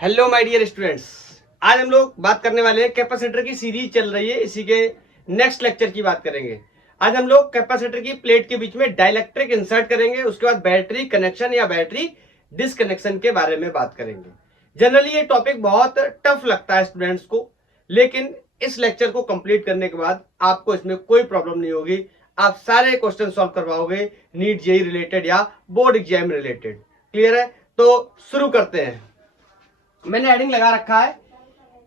Hello my dear students, आज हम लोग बात करने वाले हैं कैपेसिटर की सीरीज चल रही है। इसी के नेक्स्ट लेक्चर की बात करेंगे। आज हम लोग कैपेसिटर की प्लेट के बीच में डाइलेक्ट्रिक इंसर्ट करेंगे। उसके बाद बैटरी कनेक्शन या बैटरी डिसकनेक्शन के बारे में बात करेंगे। जनरली ये टॉपिक बहुत टफ लगता है स्टूडेंट्स को, लेकिन इस लेक्चर को कंप्लीट करने के बाद आपको इसमें कोई प्रॉब्लम नहीं होगी। आप सारे क्वेश्चन सॉल्व कर पाओगे, नीट जेई रिलेटेड या बोर्ड एग्जाम रिलेटेड। क्लियर है? तो शुरू करते हैं। मैंने हेडिंग लगा रखा है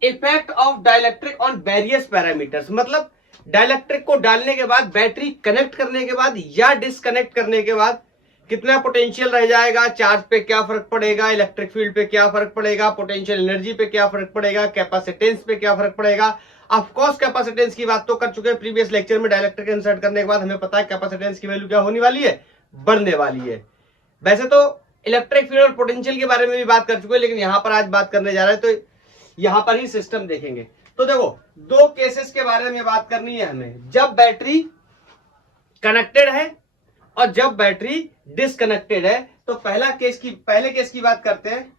effect of dielectric on various parameters. मतलब डाइलेक्ट्रिक को डालने के बाद, बैटरी कनेक्ट करने के बाद या डिसकनेक्ट करने के बाद कितना पोटेंशियल रह जाएगा, चार्ज पे क्या फर्क पड़ेगा, इलेक्ट्रिक फील्ड पे क्या फर्क पड़ेगा, पोटेंशियल एनर्जी पे क्या फर्क पड़ेगा, कैपेसिटेंस पे क्या फर्क पड़ेगा। ऑफ कोर्स कैपेसिटेंस की बात तो कर चुके हैं प्रीवियस लेक्चर में। डाइलेक्ट्रिक इंसर्ट करने के बाद हमें पता है कैपेसिटेंस की वैल्यू क्या होने वाली है, बढ़ने वाली है। वैसे तो इलेक्ट्रिक फील्ड और पोटेंशियल के बारे में भी बात कर चुके हैं, लेकिन यहां पर आज बात करने जा रहे हैं तो यहां पर ही सिस्टम देखेंगे। तो देखो, दो केसेस के बारे में बात करनी है हमें, जब बैटरी कनेक्टेड है और जब बैटरी डिसकनेक्टेड है। तो पहले केस की बात करते हैं।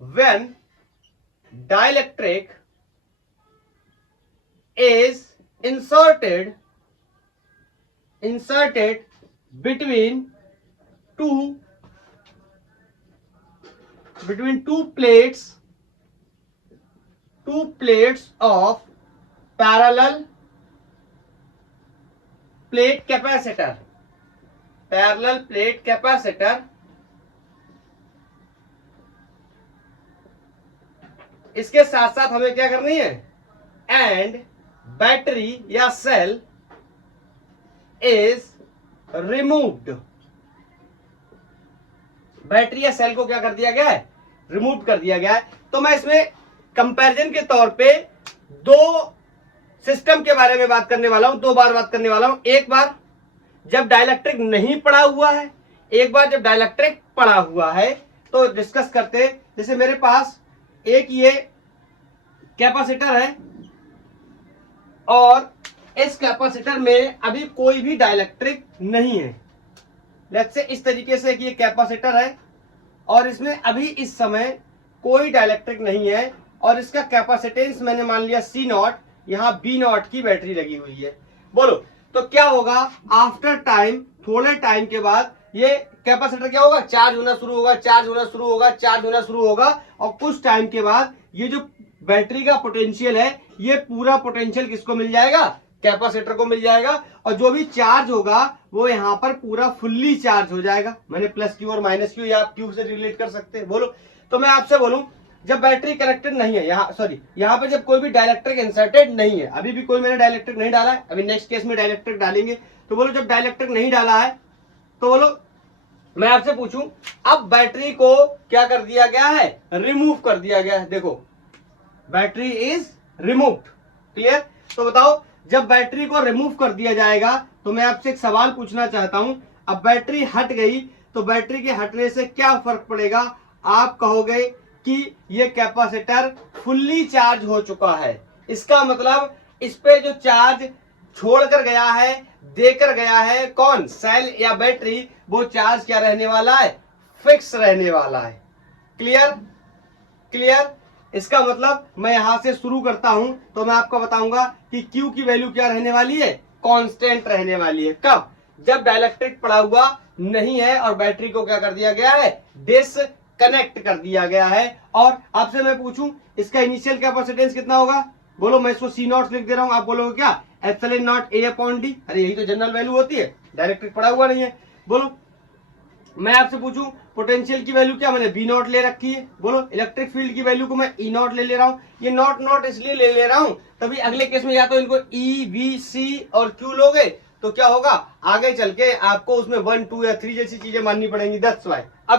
When dielectric is inserted between two plates of parallel plate capacitor, इसके साथ साथ हमें क्या करनी है, एंड बैटरी या सेल इज रिमूव्ड। बैटरी या सेल को क्या कर दिया गया है, रिमूव कर दिया गया है। तो मैं इसमें कंपैरिजन के तौर पे दो सिस्टम के बारे में बात करने वाला हूं, दो बार बात करने वाला हूं। एक बार जब डाइलेक्ट्रिक नहीं पड़ा हुआ है, एक बार जब डाइलेक्ट्रिक पड़ा हुआ है। तो डिस्कस करते हैं। जैसे मेरे पास एक ये कैपेसिटर है और इस कैपेसिटर में अभी कोई भी डाइलेक्ट्रिक नहीं है। लेट्स से इस तरीके से कि ये कैपेसिटर है और इसमें अभी इस समय कोई डाइलेक्ट्रिक नहीं है और इसका कैपेसिटेंस मैंने मान लिया C0, यहां B0 की बैटरी लगी हुई है। बोलो तो क्या होगा, आफ्टर टाइम, थोड़े टाइम के बाद ये कैपेसिटर क्या होगा, चार्ज होना शुरू होगा और कुछ टाइम के बाद ये जो बैटरी का पोटेंशियल है, ये पूरा पोटेंशियल किसको मिल जाएगा, कैपेसिटर को मिल जाएगा। और जो भी चार्ज होगा वो यहां पर पूरा फुल्ली चार्ज हो जाएगा। मैंने प्लस क्यू और माइनस क्यू या आप क्यू से रिलेट कर सकते हैं। बोलो तो मैं आपसे बोलूं, जब बैटरी कनेक्टेड नहीं है, यहाँ पर जब कोई भी डाइलेक्ट्रिक इंसर्टेड नहीं है, अभी भी कोई मैंने डाइलेक्ट्रिक नहीं डाला है, अभी नेक्स्ट केस में डाइलेक्ट्रिक डालेंगे। तो बोलो जब डाइलेक्ट्रिक नहीं डाला है तो बोलो मैं आपसे पूछूं, अब बैटरी को क्या कर दिया गया है, रिमूव कर दिया गया है। देखो बैटरी इज रिमूव्ड। क्लियर? तो बताओ जब बैटरी को रिमूव कर दिया जाएगा तो मैं आपसे एक सवाल पूछना चाहता हूं। अब बैटरी हट गई तो बैटरी के हटने से क्या फर्क पड़ेगा? आप कहोगे कि ये कैपेसिटर फुल्ली चार्ज हो चुका है। इसका मतलब इस पे जो चार्ज छोड़कर गया है, देकर गया है, कौन, सेल या बैटरी, वो चार्ज क्या रहने वाला है, फिक्स रहने वाला है। क्लियर? इसका मतलब मैं यहां से शुरू करता हूं तो मैं आपको बताऊंगा कि Q की वैल्यू क्या रहने वाली है, कांस्टेंट रहने वाली है। कब? जब डाइलेक्ट्रिक पड़ा हुआ नहीं है और बैटरी को क्या कर दिया गया है, डिसकनेक्ट कर दिया गया है। और आपसे मैं पूछूं इसका इनिशियल कैपेसिटेंस कितना होगा? बोलो, मैं इसको C0 लिख दे रहा हूं, आप बोलोगे क्या, एप्सिलॉन नॉट A/D। अरे यही तो जनरल वैल्यू होती है, डाइलेक्ट्रिक पड़ा हुआ नहीं है। बोलो मैं आपसे पूछूं पोटेंशियल की वैल्यू क्या, मैंने B0 ले रखी है। बोलो इलेक्ट्रिक फील्ड की वैल्यू को मैं E0 ले रहा हूं। ये नॉट इसलिए ले रहा हूं, तभी अगले केस में या तो इनको E, V, C और Q लोगे तो क्या होगा, आगे चल के आपको उसमें 1, 2 या 3 जैसी चीजें माननी पड़ेंगी। दैट्स व्हाई अब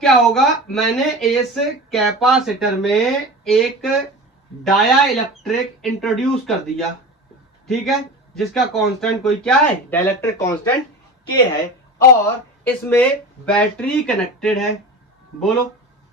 क्या होगा, मैंने इस कैपेसिटर में एक डाया इलेक्ट्रिक इंट्रोड्यूस कर दिया, ठीक है, जिसका कांस्टेंट कोई क्या है, डाइलेक्ट्रिक कांस्टेंट K है, और इसमें बैटरी कनेक्टेड है। बोलो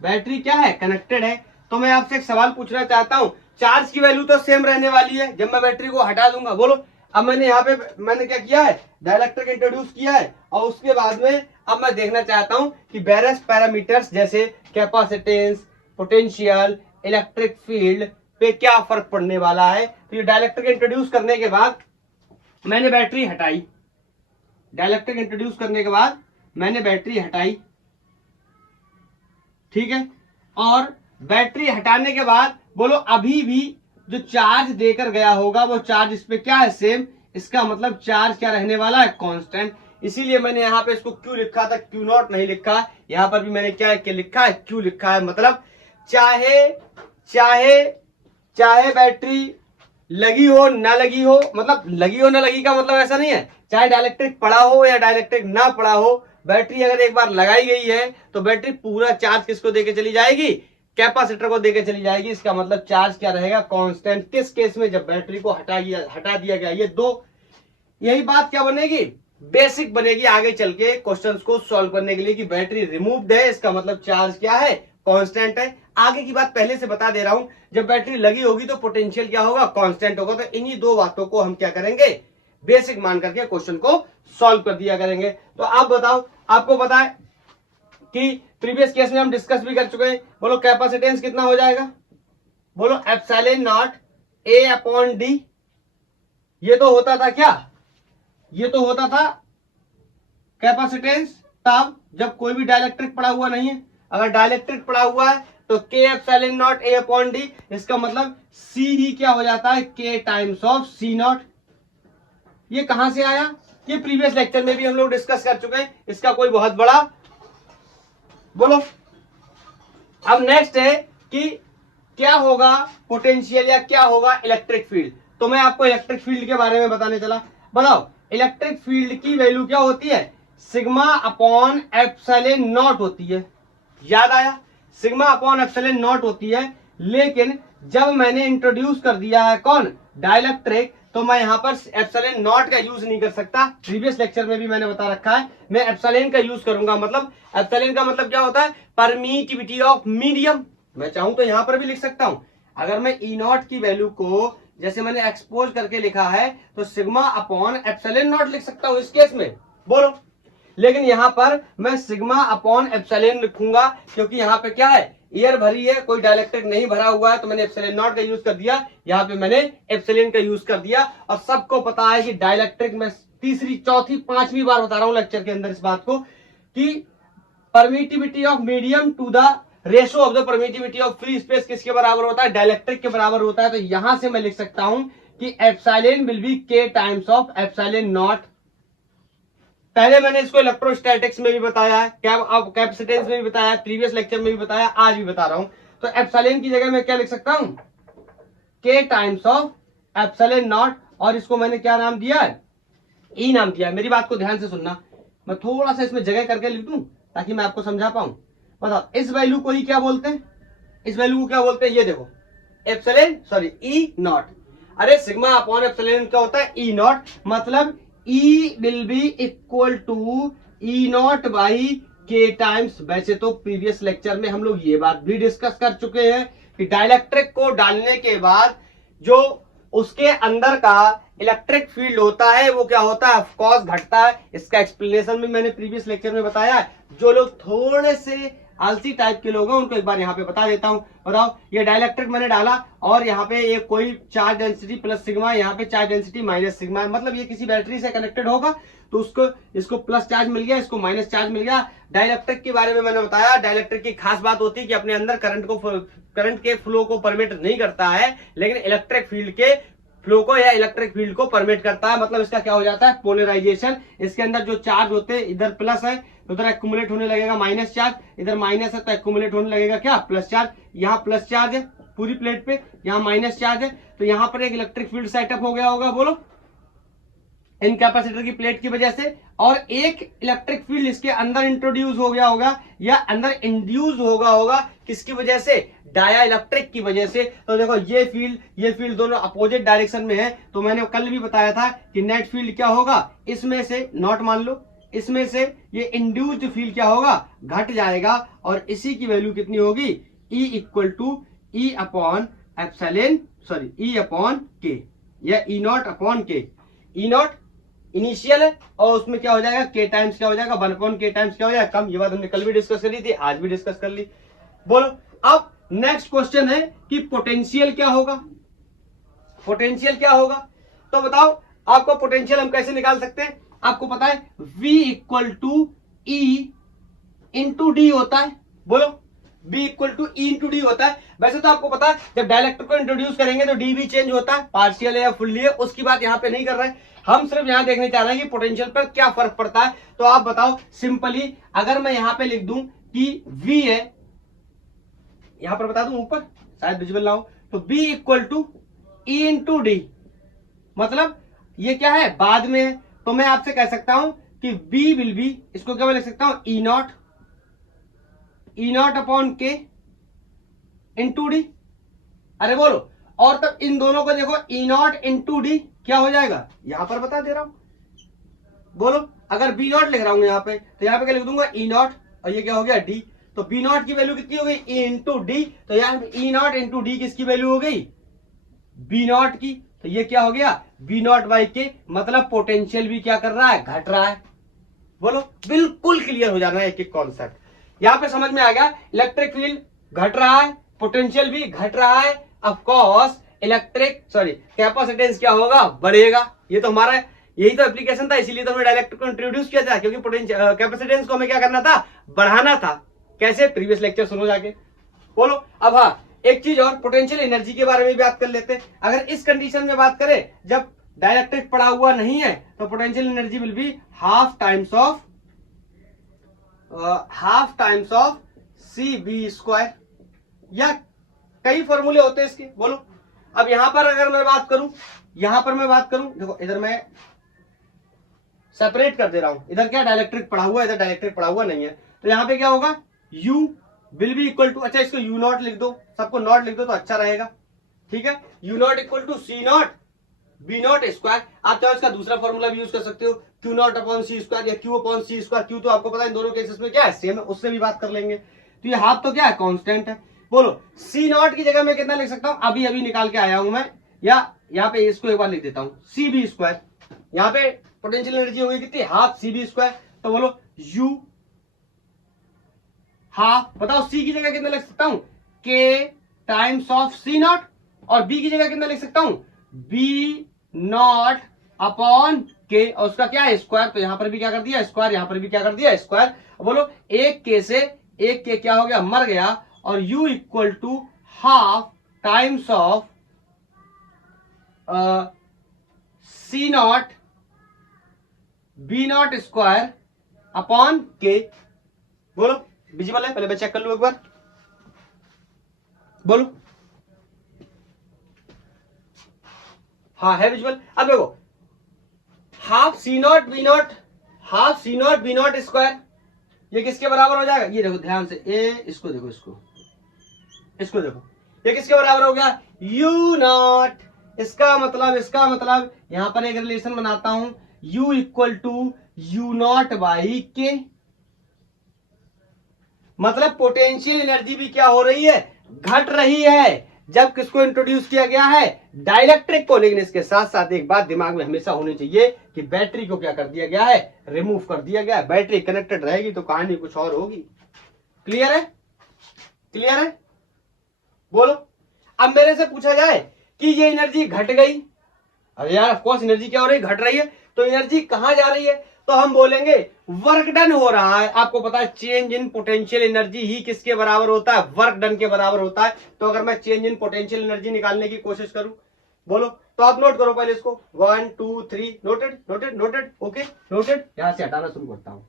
बैटरी क्या है, कनेक्टेड है। तो मैं आपसे एक सवाल पूछना चाहता हूं, चार्ज की वैल्यू तो सेम रहने वाली है जब मैं बैटरी को हटा दूंगा। बोलो अब मैंने यहाँ पे क्या किया है, डाइलेक्ट्रिक इंट्रोड्यूस किया है और उसके बाद में अब मैं देखना चाहता हूं कि वेरियस पैरामीटर्स जैसे कैपेसिटेंस, पोटेंशियल, इलेक्ट्रिक फील्ड पे क्या फर्क पड़ने वाला है। तो ये डाइलेक्ट्रिक इंट्रोड्यूस करने के बाद मैंने बैटरी हटाई, डाइलेक्ट्रिक इंट्रोड्यूस करने के बाद मैंने बैटरी हटाई, ठीक है। और बैटरी हटाने के बाद बोलो अभी भी जो चार्ज देकर गया होगा वो चार्ज इस पे क्या है, सेम। इसका मतलब चार्ज क्या रहने वाला है, कांस्टेंट। इसीलिए मैंने यहाँ पे इसको क्यू लिखा था, क्यू नॉट नहीं लिखा। यहाँ पर भी मैंने क्या लिखा है, क्यू लिखा है। मतलब चाहे चाहे चाहे बैटरी लगी हो ना लगी हो, मतलब लगी हो ना लगी का मतलब ऐसा नहीं है, चाहे डाइलेक्ट्रिक पड़ा हो या डाइलेक्ट्रिक ना पड़ा हो, बैटरी अगर एक बार लगाई गई है तो बैटरी पूरा चार्ज किसको देके चली जाएगी, कैपेसिटर को देके चली जाएगी। इसका मतलब चार्ज क्या रहेगा, कांस्टेंट। किस केस में, जब बैटरी को हटा दिया गया। ये दो, यही बात क्या बनेगी, बेसिक बनेगी आगे चल के क्वेश्चंस को सॉल्व करने के लिए, कि बैटरी रिमूव्ड है इसका मतलब चार्ज क्या है, कांस्टेंट है। आगे की बात पहले से बता दे रहा हूं, जब बैटरी लगी होगी तो पोटेंशियल क्या होगा, कांस्टेंट होगा। तो इन्हीं दो बातों को हम क्या करेंगे, बेसिक मान करके क्वेश्चन को सॉल्व कर दिया करेंगे। तो आप बताओ, आपको पता है कि प्रीवियस केस में हम डिस्कस भी कर चुके हैं। बोलो कैपेसिटेंस कितना हो जाएगा, बोलो epsilon not a upon D. ये तो होता था क्या, ये तो होता था कैपेसिटेंस तब जब कोई भी डाइलेक्ट्रिक पड़ा हुआ नहीं है। अगर डाइलेक्ट्रिक पड़ा हुआ है तो के epsilon not a upon D, इसका मतलब सी ही क्या हो जाता है, K times of C not. ये कहां से आया, ये प्रीवियस लेक्चर में भी हम लोग डिस्कस कर चुके हैं, इसका कोई बहुत बड़ा। बोलो अब नेक्स्ट है कि क्या होगा पोटेंशियल या क्या होगा इलेक्ट्रिक फील्ड। तो मैं आपको इलेक्ट्रिक फील्ड के बारे में बताने चला। बताओ इलेक्ट्रिक फील्ड की वैल्यू क्या होती है, सिग्मा अपॉन एप्सिलॉन नॉट होती है। याद आया, सिग्मा अपॉन एप्सिलॉन नॉट होती है। लेकिन जब मैंने इंट्रोड्यूस कर दिया है कौन, डाइलेक्ट्रिक, तो मैं यहां पर एप्सिलॉन नॉट का यूज नहीं कर सकता। प्रीवियस लेक्चर में भी मैंने बता रखा है, मैं एप्सिलॉन का यूज करूंगा। मतलब एप्सिलॉन का मतलब क्या होता है, परमिटिविटी ऑफ मीडियम। मैं चाहूं तो यहां पर भी लिख सकता हूं। अगर मैं ई नॉट की वैल्यू को जैसे मैंने एक्सपोज करके लिखा है तो सिग्मा अपॉन एप्सिलॉन नॉट लिख सकता हूं इस केस में, बोलो। लेकिन यहां पर मैं सिग्मा अपॉन एप्सिलॉन लिखूंगा, क्योंकि यहां पे क्या है, एयर भरी है, कोई डाइलेक्ट्रिक नहीं भरा हुआ है, तो मैंने एप्सिलॉन नॉट का यूज कर दिया। यहाँ पे मैंने एप्सिलॉन का यूज कर दिया। और सबको पता है कि डाइलेक्ट्रिक में तीसरी, चौथी, पांचवी बार बता रहा हूं लेक्चर के अंदर इस बात को, कि permittivity of medium to the ratio of the permittivity of free space किसके बराबर होता है, डाइलेक्ट्रिक के बराबर होता है। तो यहां से मैं लिख सकता हूं कि एप्सिलॉन विल बी के टाइम्स ऑफ एप्सिलॉन नॉट। पहले मैंने इसको इलेक्ट्रोस्टैटिक्स में भी बताया है, कैपेसिटेंस में भी बताया, प्रीवियस लेक्चर में भी बताया, आज भी बता रहा हूं। तो एप्सिलॉन की जगह मैं क्या लिख सकता हूं, के टाइम्स ऑफ एप्सिलॉन नॉट। और इसको मैंने क्या नाम दिया है, ई नाम दिया है। मेरी बात को ध्यान से सुनना, मैं थोड़ा सा इसमें जगह करके लिख दूं ताकि मैं आपको समझा पाऊं। बताओ इस वैल्यू को ही क्या बोलते हैं, इस वैल्यू को क्या बोलते हैं, ये देखो एप्सिलॉन, सॉरी ई नॉट। अरे सिग्मा अपॉन एप्सिलॉन क्या होता है, ई नॉट। मतलब E will be equal to E not by के टाइम्स। वैसे तो प्रीवियस लेक्चर में हम लोग ये बात भी डिस्कस कर चुके हैं कि डाइलेक्ट्रिक को डालने के बाद जो उसके अंदर का इलेक्ट्रिक फील्ड होता है वो क्या होता है, ऑफकोर्स घटता है। इसका एक्सप्लेनेशन भी मैंने प्रीवियस लेक्चर में बताया है। जो लोग थोड़े से आलसी टाइप के लोग हैं उनको एक बार यहाँ पे बता देता हूं। बताओ ये डाइलेक्ट्रिक मैंने डाला और यहाँ पे ये कोई चार्ज डेंसिटी प्लस सिग्मा, यहाँ पे चार्ज डेंसिटी माइनस सिग्मा है। मतलब ये किसी बैटरी से कनेक्टेड होगा तो उसको, इसको प्लस चार्ज मिल गया, इसको माइनस चार्ज मिल गया। डाइलेक्ट्रिक के बारे में मैंने बताया, डाइलेक्ट्रिक की खास बात होती है कि अपने अंदर करंट के फ्लो को परमिट नहीं करता है, लेकिन इलेक्ट्रिक फील्ड के फ्लो को या इलेक्ट्रिक फील्ड को परमिट करता है। मतलब इसका क्या हो जाता है, पोलराइजेशन। इसके अंदर जो चार्ज होते हैं, इधर प्लस है तो उधर एक्यूमुलेट होने लगेगा माइनस चार्ज, इधर माइनस है तो एक्यूमुलेट होने लगेगा क्या, प्लस चार्ज। यहाँ प्लस चार्ज है पूरी प्लेट पे, यहाँ माइनस चार्ज है, तो यहाँ पर एक इलेक्ट्रिक फील्ड सेटअप हो गया होगा, बोलो, इन कैपेसिटर की प्लेट की वजह से। और एक इलेक्ट्रिक फील्ड इसके अंदर इंट्रोड्यूस हो गया होगा या अंदर इंड्यूस होगा किसकी वजह से, डाया इलेक्ट्रिक की वजह से। तो देखो ये फील्ड दोनों अपोजिट डायरेक्शन में है। तो मैंने कल भी बताया था कि नेट फील्ड क्या होगा, इसमें से नॉट मान लो, इसमें से ये इंड्यूस्ड फील्ड क्या होगा, घट जाएगा। और इसी की वैल्यू कितनी होगी, E equal to E upon epsilon, sorry E upon K, या ई नॉट अपॉन के। ई नॉट इनिशियल है और उसमें क्या हो जाएगा के टाइम्स क्या हो जाएगा 1/k टाइम्स क्या हो जाएगा कम। ये बात हमने कल भी डिस्कस करी थी, आज भी डिस्कस कर ली। बोलो अब नेक्स्ट क्वेश्चन है कि पोटेंशियल क्या होगा। पोटेंशियल क्या होगा तो बताओ आपको पोटेंशियल हम कैसे निकाल सकते हैं। आपको पता है V equal to E into D होता है। बोलो B equal to E into D होता है। वैसे तो आपको पता है जब डायलेक्ट्रिक को इंट्रोड्यूस करेंगे तो डी भी चेंज होता है, पार्शियल है या फुल्ली है, उसकी बात यहाँ पे नहीं कर रहे हैं। हम सिर्फ यहाँ देखने चाह रहे हैं कि पोटेंशियल पर क्या फर्क पड़ता है। तो आप बताओ सिंपली अगर मैं यहाँ पे लिख दूं कि V है, यहां पर बता दूं ऊपर शायद विजुअल ना हो, तो B equal to E into D, मतलब ये क्या है बाद में है। तो मैं आपसे कह सकता हूं कि B विल बी, इसको क्या मैं लिख सकता हूं ई नॉट अपॉन के इंटू डी। अरे बोलो और तब इन दोनों को देखो ई नॉट इंटू डी क्या हो जाएगा, यहां पर बता दे रहा हूं। बोलो अगर बी नॉट लिख रहा हूं यहाँ पे तो यहाँ पे क्या लिख दूंगा ई नॉट और ये क्या हो गया डी। तो बी नॉट की वैल्यू कितनी हो गई ई इंटू डी, तो यहाँ ई नॉट इंटू डी किसकी वैल्यू हो गई बी नॉट की। तो ये क्या हो गया बी नॉट बाई के, मतलब पोटेंशियल भी क्या कर रहा है घट रहा है। बोलो बिल्कुल क्लियर हो जाना है एक एक कॉन्सेप्ट। यहां पे समझ में आ गया इलेक्ट्रिक फील्ड घट रहा है, पोटेंशियल भी घट रहा है, ऑफ कोर्स कैपेसिटेंस क्या होगा बढ़ेगा। ये तो हमारा यही तो एप्लीकेशन था, इसीलिए तो हमने डायलेक्ट्रिक को इंट्रोड्यूस किया था, क्योंकि कैपेसिटेंस को हमें क्या करना था बढ़ाना था। कैसे प्रीवियस लेक्चर सुनो जाके। बोलो अब हाँ एक चीज और पोटेंशियल एनर्जी के बारे में बात कर लेते हैं। अगर इस कंडीशन में बात करें जब डायलेक्ट्रिक पड़ा हुआ नहीं है तो potential energy will be half times of C B square, या कई फॉर्मूले होते हैं इसके। बोलो अब यहां पर अगर मैं बात करूं, देखो इधर मैं सेपरेट कर दे रहा हूं, इधर क्या डायलेक्ट्रिक पड़ा हुआ है, इधर डायलेक्ट्रिक पड़ा हुआ नहीं है। तो यहां पे क्या होगा U will be equal to, अच्छा इसको U नॉट लिख दो, सबको नॉट लिख दो तो अच्छा रहेगा, ठीक है। U not equal to C not B not square. आप चाहो इसका दूसरा फॉर्मूला भी यूज कर सकते हो Q not upon C square या Q upon C square. Q तो आपको पता है इन दोनों केसेस में क्या है सेम है, उससे भी बात कर लेंगे। तो ये हाफ तो क्या है कांस्टेंट है। बोलो C नॉट की जगह मैं कितना लिख सकता हूं, अभी अभी निकाल के आया हूं मैं, या यहाँ पे इसको एक बार लिख देता हूं सी बी स्क्वायर। यहाँ पे पोटेंशियल एनर्जी होगी कितनी हाफ सी बी स्क्वायर। तो बोलो U हाफ, बताओ C की जगह कितना लिख सकता हूं K times of C not, और B की जगह कितना लिख सकता हूं B नॉट अपॉन K, और उसका क्या है स्क्वायर। तो यहां पर भी क्या कर दिया स्क्वायर, यहां पर भी क्या कर दिया स्क्वायर। बोलो एक K से एक K क्या हो गया मर गया, और U equal to half times of C not B not square upon K। बोलो विजिबल है, पहले मैं चेक कर लूं एक बार। बोलो हाँ है विजुअल। अब देखो half C not B not square ये किसके बराबर हो जाएगा, ये देखो ध्यान से इसको देखो, इसको देखो, ये किसके बराबर हो गया U नॉट। इसका मतलब यहां पर एक रिलेशन बनाता हूं U equal to U not by K, मतलब पोटेंशियल एनर्जी भी क्या हो रही है घट रही है जब किसको इंट्रोड्यूस किया गया है डाइलेक्ट्रिक को। लेकिन इसके साथ साथ एक बात दिमाग में हमेशा होनी चाहिए कि बैटरी को क्या कर दिया गया है रिमूव कर दिया गया है। बैटरी कनेक्टेड रहेगी तो कहानी कुछ और होगी। क्लियर है बोलो। अब मेरे से पूछा जाए कि ये एनर्जी घट गई, अरे यार ऑफ कोर्स एनर्जी क्या हो रही है घट रही है, तो एनर्जी कहां जा रही है, तो हम बोलेंगे वर्क डन हो रहा है। आपको पता है चेंज इन पोटेंशियल एनर्जी ही किसके बराबर होता है वर्क डन के बराबर होता है। तो अगर मैं चेंज इन पोटेंशियल एनर्जी निकालने की कोशिश करूं, बोलो तो आप नोट करो पहले इसको 1 2 3 नोटेड ओके नोटेड। यहां से हटाना शुरू करता हूं।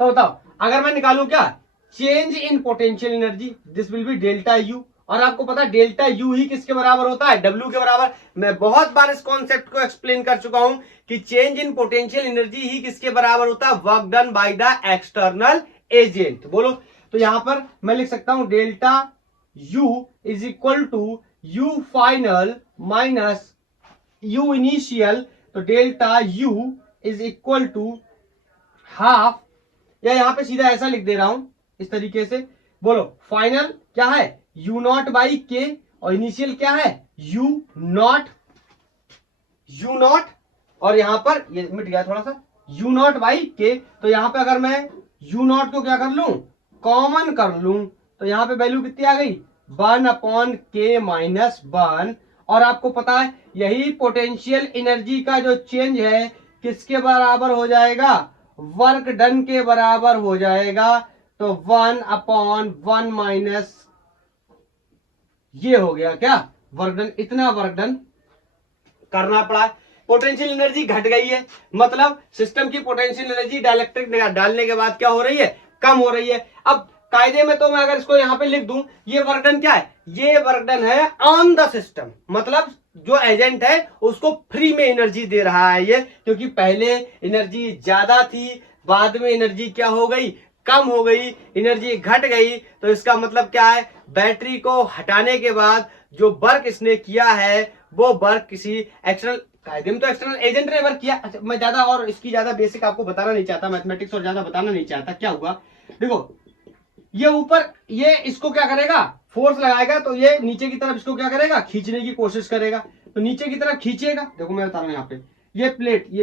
तो बताओ अगर मैं निकालूं क्या change in potential energy, this will be delta U, और आपको पता है डेल्टा यू ही किसके बराबर होता है डब्ल्यू के बराबर। मैं बहुत बार इस कॉन्सेप्ट को एक्सप्लेन कर चुका हूं कि चेंज इन पोटेंशियल एनर्जी ही किसके बराबर होता है work done by the external agent. बोलो तो यहां पर मैं लिख सकता हूं delta u is equal to u final minus u initial. तो delta u is equal to half, या यहां पे सीधा ऐसा लिख दे रहा हूं इस तरीके से। बोलो फाइनल क्या है यू नॉट बाई के, और इनिशियल क्या है यू नॉट, और यहाँ पर ये मिट गया थोड़ा सा यू नॉट बाई के। तो यहाँ पे अगर मैं यू नॉट को क्या कर लूं, कॉमन कर लूं, तो यहाँ पे वैल्यू कितनी आ गई 1/k-1। और आपको पता है यही पोटेंशियल एनर्जी का जो चेंज है किसके बराबर हो जाएगा, वर्क डन के बराबर हो जाएगा। तो 1/1 माइनस ये हो गया क्या वर्क डन, इतना वर्क डन करना पड़ा। पोटेंशियल एनर्जी घट गई है, मतलब सिस्टम की पोटेंशियल एनर्जी डाइलेक्ट्रिक डालने के बाद क्या हो रही है, कम हो रही है। अब कायदे में तो मैं अगर इसको यहां पे लिख दूं, ये वर्क डन क्या है, ये वर्क डन है ऑन द सिस्टम, मतलब जो एजेंट है उसको फ्री में एनर्जी दे रहा है ये, क्योंकि पहले एनर्जी ज्यादा थी, बाद में एनर्जी क्या हो गई, कम हो गई, एनर्जी घट गई। तो इसका मतलब क्या है, बैटरी को हटाने के बाद जो वर्क इसने किया है वो वर्क किसी एक्सटर्नल, कायदे में तो एक्सटर्नल एजेंट ने वर्क किया। अच्छा, मैं ज्यादा और इसकी ज्यादा बेसिक आपको बताना नहीं चाहता, मैथमेटिक्स और ज्यादा बताना नहीं चाहता। क्या हुआ देखो, ये ऊपर ये इसको क्या करेगा, फोर्स लगाएगा, तो ये नीचे की तरफ इसको क्या करेगा, खींचने की कोशिश करेगा। तो नीचे की तरफ खींचेगा, देखो मैं बता रहा हूं यहाँ पे, ये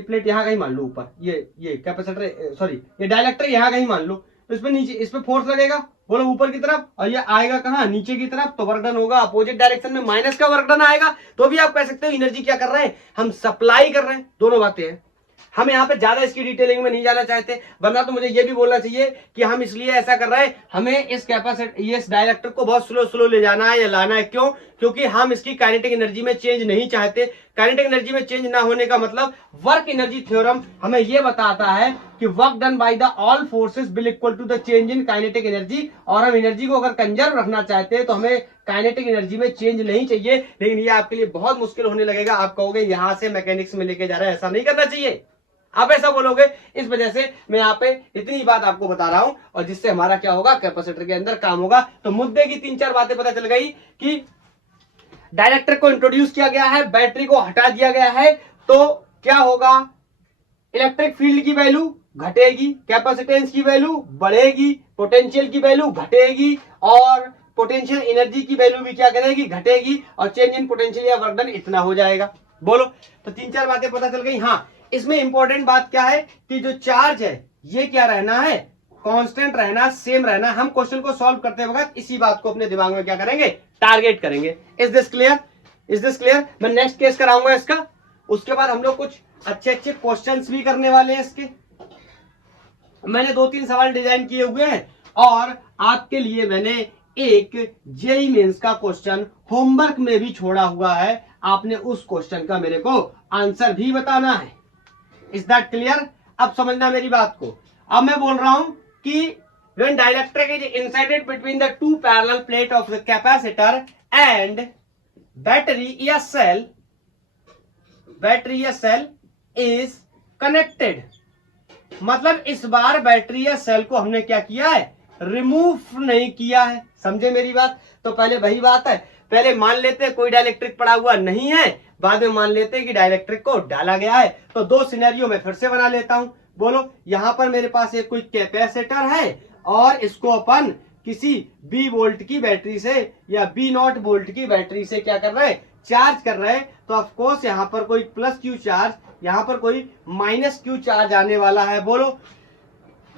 प्लेट यहाँ कहीं मान लो ऊपर, ये कैपेसिटर सॉरी ये डाइलेक्ट्रिक यहाँ कहीं मान लो, तो इसमें नीचे इस पे फोर्स लगेगा, बोलो ऊपर की तरफ, और ये आएगा कहाँ, नीचे की तरफ। तो वर्क डन होगा अपोजिट डायरेक्शन में, माइनस का वर्क डन आएगा। तो भी आप कह सकते हो एनर्जी क्या कर रहे हैं, हम सप्लाई कर रहे हैं। दोनों बातें हैं, हम यहाँ पे ज्यादा इसकी डिटेलिंग में नहीं जाना चाहते, वरना तो मुझे ये भी बोलना चाहिए कि हम इसलिए ऐसा कर रहे हैं, हमें इस कैपेसिटर इस डायलेक्ट्रिक को बहुत स्लो ले जाना है या लाना है। क्यों, क्योंकि हम इसकी काइनेटिक एनर्जी में चेंज नहीं चाहते। काइनेटिक एनर्जी में चेंज ना होने का मतलब वर्क एनर्जी थ्योरम हमें यह बताता है कि work done by the all forces will equal to the change in kinetic energy. और हम एनर्जी को अगर कंजर्व रखना चाहते हैं तो हमें काइनेटिक एनर्जी में चेंज नहीं चाहिए। लेकिन ये आपके लिए बहुत मुश्किल होने लगेगा, आप कहोगे यहां से मैकेनिक्स में लेके जा रहा है, ऐसा नहीं करना चाहिए, आप ऐसा बोलोगे। इस वजह से मैं यहाँ पे इतनी बात आपको बता रहा हूं, और जिससे हमारा क्या होगा, कैपेसिटर के अंदर काम होगा। तो मुद्दे की 3-4 बातें पता चल गई कि डाइलेक्ट्रिक को इंट्रोड्यूस किया गया है, बैटरी को हटा दिया गया है, तो क्या होगा, इलेक्ट्रिक फील्ड की वैल्यू घटेगी, कैपेसिटेंस की वैल्यू बढ़ेगी, पोटेंशियल की वैल्यू घटेगी, और पोटेंशियल एनर्जी की वैल्यू भी क्या करेगी, घटेगी, और चेंज इन पोटेंशियल या वर्क डन इतना हो जाएगा। बोलो, तो 3-4 बातें पता चल गई। हाँ, इसमें इंपॉर्टेंट बात क्या है कि जो चार्ज है ये क्या रहना है, कांस्टेंट रहना, सेम रहना। हम क्वेश्चन को सॉल्व करते वक्त इसी बात को अपने दिमाग में क्या करेंगे, टारगेट करेंगे। Is this clear, is this clear. मैं नेक्स्ट केस कराऊंगा इसका, उसके बाद हम लोग कुछ अच्छे क्वेश्चंस भी करने वाले हैं इसके। मैंने 2-3 सवाल डिजाइन किए हुए हैं, और आपके लिए मैंने एक जेईई मेंस का क्वेश्चन होमवर्क में भी छोड़ा हुआ है, आपने उस क्वेश्चन का मेरे को आंसर भी बताना है। Is that clear. अब समझना मेरी बात को। अब मैं बोल रहा हूं कि when dielectric is inserted between the two parallel plate of the capacitor and battery या cell is connected, मतलब इस बार बैटरी या सेल को हमने क्या किया है, रिमूव नहीं किया है। समझे मेरी बात। तो पहले वही बात है, पहले मान लेते हैं कोई डाइलेक्ट्रिक पड़ा हुआ नहीं है, बाद में मान लेते हैं कि डाइलेक्ट्रिक को डाला गया है। तो 2 सिनेरियो में फिर से बना लेता हूं। बोलो, यहां पर मेरे पास एक कोई कैपेसिटर है, और इसको अपन किसी B वोल्ट की बैटरी से या B0 वोल्ट की बैटरी से क्या कर रहे हैं, चार्ज कर रहे हैं। तो ऑफ कोर्स यहां पर कोई प्लस Q चार्ज, यहां पर कोई माइनस Q चार्ज आने वाला है। बोलो,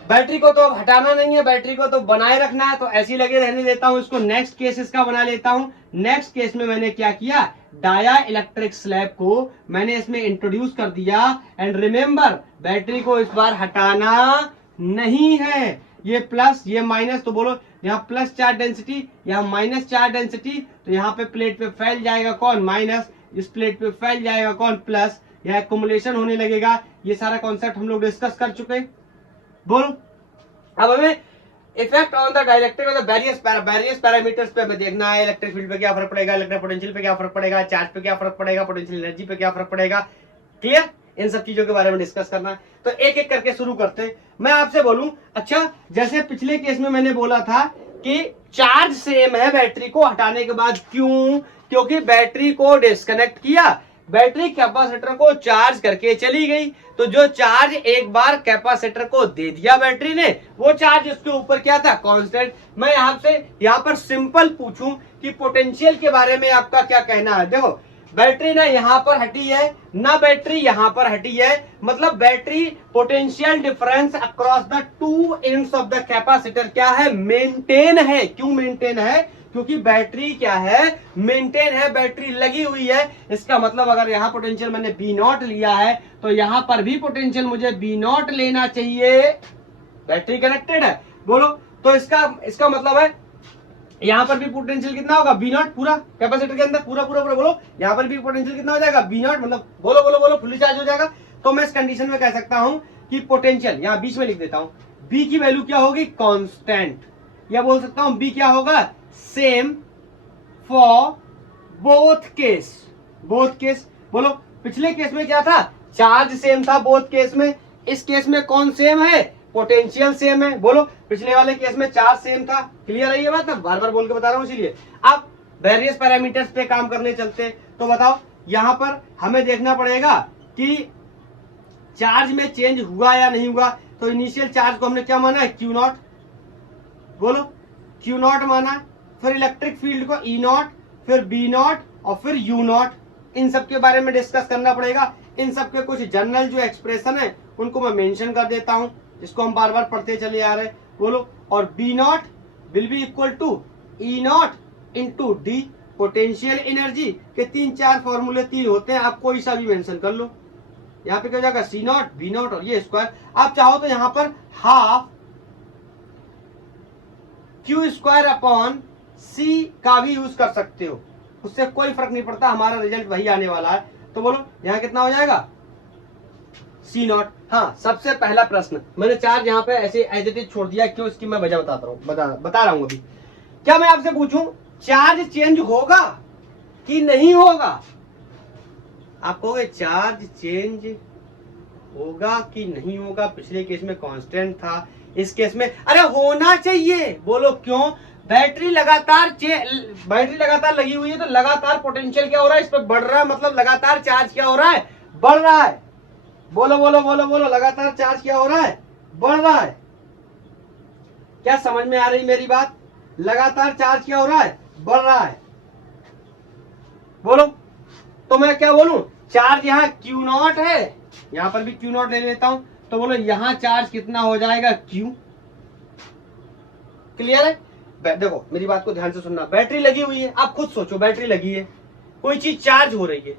बैटरी को तो अब हटाना नहीं है, बैटरी को तो बनाए रखना है, तो ऐसी लगे रहने देता हूं इसको। नेक्स्ट केस इसका बना लेता हूं। नेक्स्ट केस में मैंने क्या किया, डाया इलेक्ट्रिक स्लैब को मैंने इसमें इंट्रोड्यूस कर दिया। एंड रिमेंबर, बैटरी को इस बार हटाना नहीं है, ये प्लस ये माइनस। तो बोलो, यहाँ प्लस चार्ज डेंसिटी, यहाँ माइनस चार्ज डेंसिटी, तो यहाँ पे प्लेट पे फैल जाएगा कौन, माइनस, इस प्लेट पे फैल जाएगा कौन, प्लस। यह एक्युमुलेशन होने लगेगा। ये सारा कॉन्सेप्ट हम लोग डिस्कस कर चुके हैं। बोलो, अब हमें इफेक्ट ऑन द डाइलेक्ट्रिक और द वेरियस पैरामीटर्स पे हमें देखना है। इलेक्ट्रिक फील्ड पे क्या फर्क पड़ेगा, इलेक्ट्रिक पोटेंशियल पे क्या फर्क पड़ेगा, चार्ज पे क्या फर्क पड़ेगा, पोटेंशियल एनर्जी पे क्या फर्क पड़ेगा। क्लियर, इन सब चीजों के बारे में डिस्कस करना है। तो एक एक करके शुरू करते हैं। मैं आपसे बोलूं, अच्छा जैसे पिछले केस में मैंने बोला था कि चार्ज सेम है बैटरी को हटाने के बाद। क्यों, क्योंकि बैटरी को डिस्कनेक्ट किया, बैटरी कैपेसिटर को चार्ज करके चली गई। तो जो चार्ज एक बार कैपेसिटर को दे दिया बैटरी ने, वो चार्ज उसके ऊपर क्या था, कांस्टेंट। मैं यहाँ पर सिंपल पूछूं कि पोटेंशियल के बारे में आपका क्या कहना है। देखो, बैटरी ना यहाँ पर हटी है ना बैटरी यहाँ पर हटी है, मतलब battery potential difference across the two ends of the capacitor क्या है, मेंटेन है। क्यों मेंटेन है, क्योंकि बैटरी क्या है, मेंटेन है, बैटरी लगी हुई है। इसका मतलब अगर यहाँ पोटेंशियल मैंने बी नॉट लिया है तो यहाँ पर भी पोटेंशियल मुझे बी नॉट लेना चाहिए, बैटरी कनेक्टेड है। बोलो तो इसका मतलब है यहाँ पर भी पोटेंशियल कितना होगा, बी नॉट, पूरा कैपेसिटर के अंदर पूरा पूरा पूरा। बोलो यहाँ पर भी पोटेंशियल कितना हो जाएगा, बी नॉट, मतलब बोलो बोलो बोलो फुल्ली चार्ज हो जाएगा। तो मैं इस कंडीशन में कह सकता हूं कि पोटेंशियल, यहाँ बीच में लिख देता हूं, बी की वैल्यू क्या होगी, कांस्टेंट, या बोल सकता हूं बी क्या होगा, same for both case. Both case, बोलो पिछले केस में क्या था, चार्ज सेम था बोथ केस में, इस केस में कौन सेम है, पोटेंशियल सेम है। बोलो पिछले वाले केस में चार्ज सेम था, क्लियर है ये बात, मैं बार बार बोल के बता रहा हूं इसीलिए। अब वेरियस पैरामीटर्स पे काम करने चलते, तो बताओ यहां पर हमें देखना पड़ेगा कि चार्ज में चेंज हुआ या नहीं हुआ। तो इनिशियल चार्ज को हमने क्या माना है, क्यू नॉट, बोलो क्यू नॉट माना, फिर इलेक्ट्रिक फील्ड को ई नॉट, फिर बी नॉट और फिर यू नॉट। इन सब के बारे में डिस्कस करना पड़ेगा। इन सब के कुछ जनरल जो एक्सप्रेशन है उनको मैं मेंशन कर देता हूं, इसको हम बार बार पढ़ते चले आ रहे। बोलो और B not will be equal to E not into D, potential energy के 3-4 फॉर्मूले 3 होते हैं, आप कोई सा भी मेंशन कर लो। यहाँ पे क्या हो जाएगा, सी नॉट, बी नॉट और ये स्क्वायर। आप चाहो तो यहाँ पर हाफ क्यू स्क्वायर अपॉन सी का भी यूज कर सकते हो, उससे कोई फर्क नहीं पड़ता, हमारा रिजल्ट वही आने वाला है। तो बोलो यहाँ कितना हो जाएगा, सी नॉट। हाँ, सबसे पहला प्रश्न, मैंने चार्ज यहाँ पे ऐसे एज इट इज छोड़ दिया, क्यों, इसकी मैं वजह बता रहा हूँ अभी। क्या मैं आपसे पूछूं चार्ज चेंज होगा कि नहीं होगा, आप कहोगे चार्ज चेंज होगा कि नहीं होगा, पिछले केस में कांस्टेंट था, इस केस में अरे होना चाहिए। बोलो क्यों, बैटरी लगातार लगी हुई है, तो लगातार पोटेंशियल क्या हो रहा है, इस पर बढ़ रहा है, मतलब लगातार चार्ज क्या हो रहा है, बढ़ रहा है। बोलो बोलो बोलो बोलो, लगातार चार्ज क्या हो रहा है, बढ़ रहा है। क्या समझ में आ रही मेरी बात, लगातार चार्ज क्या हो रहा है, बढ़ रहा है। बोलो तो मैं क्या बोलूं, चार्ज यहाँ क्यू नॉट है, यहां पर भी क्यू नॉट ले लेता हूं, तो बोलो यहां चार्ज कितना हो जाएगा, क्यू। क्लियर है, देखो मेरी बात को ध्यान से सुनना, बैटरी लगी हुई है, आप खुद सोचो बैटरी लगी है, कोई चीज चार्ज हो रही है,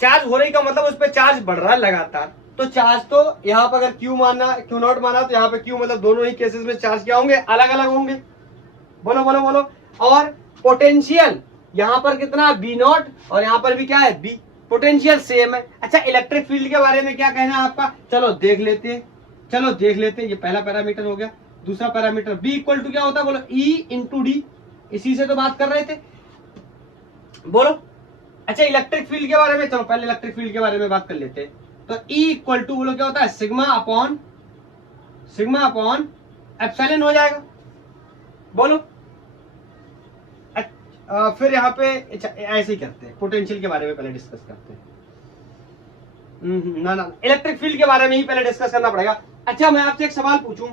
चार्ज हो रही का मतलब उस पर चार्ज बढ़ रहा है लगातार, तो चार्ज तो यहाँ पर अगर क्यू नॉट माना तो यहाँ पे क्यू, मतलब दोनों ही केसेस में चार्ज क्या होंगे, अलग अलग होंगे। बोलो बोलो बोलो, और पोटेंशियल यहाँ पर कितना, बी नॉट, और यहाँ पर भी क्या है, बी, पोटेंशियल सेम है। अच्छा इलेक्ट्रिक फील्ड के बारे में क्या कहना है आपका, चलो देख लेते हैं। ये पहला पैरामीटर हो गया। दूसरा पैरामीटर बी इक्वल टू क्या होता है, बोलो ई इंटू डी, इसी से तो बात कर रहे थे। बोलो अच्छा इलेक्ट्रिक फील्ड के बारे में, चलो पहले इलेक्ट्रिक फील्ड के बारे में बात कर लेते हैं। तो ई इक्वल टू बोलो क्या होता है, सिग्मा अपॉन एप्सिलॉन हो जाएगा। बोलो फिर यहाँ पे ऐसे ही करते हैं, पोटेंशियल के बारे में पहले डिस्कस करते हैं। ना इलेक्ट्रिक फील्ड के बारे में ही पहले डिस्कस करना पड़ेगा। अच्छा मैं आपसे एक सवाल पूछूं,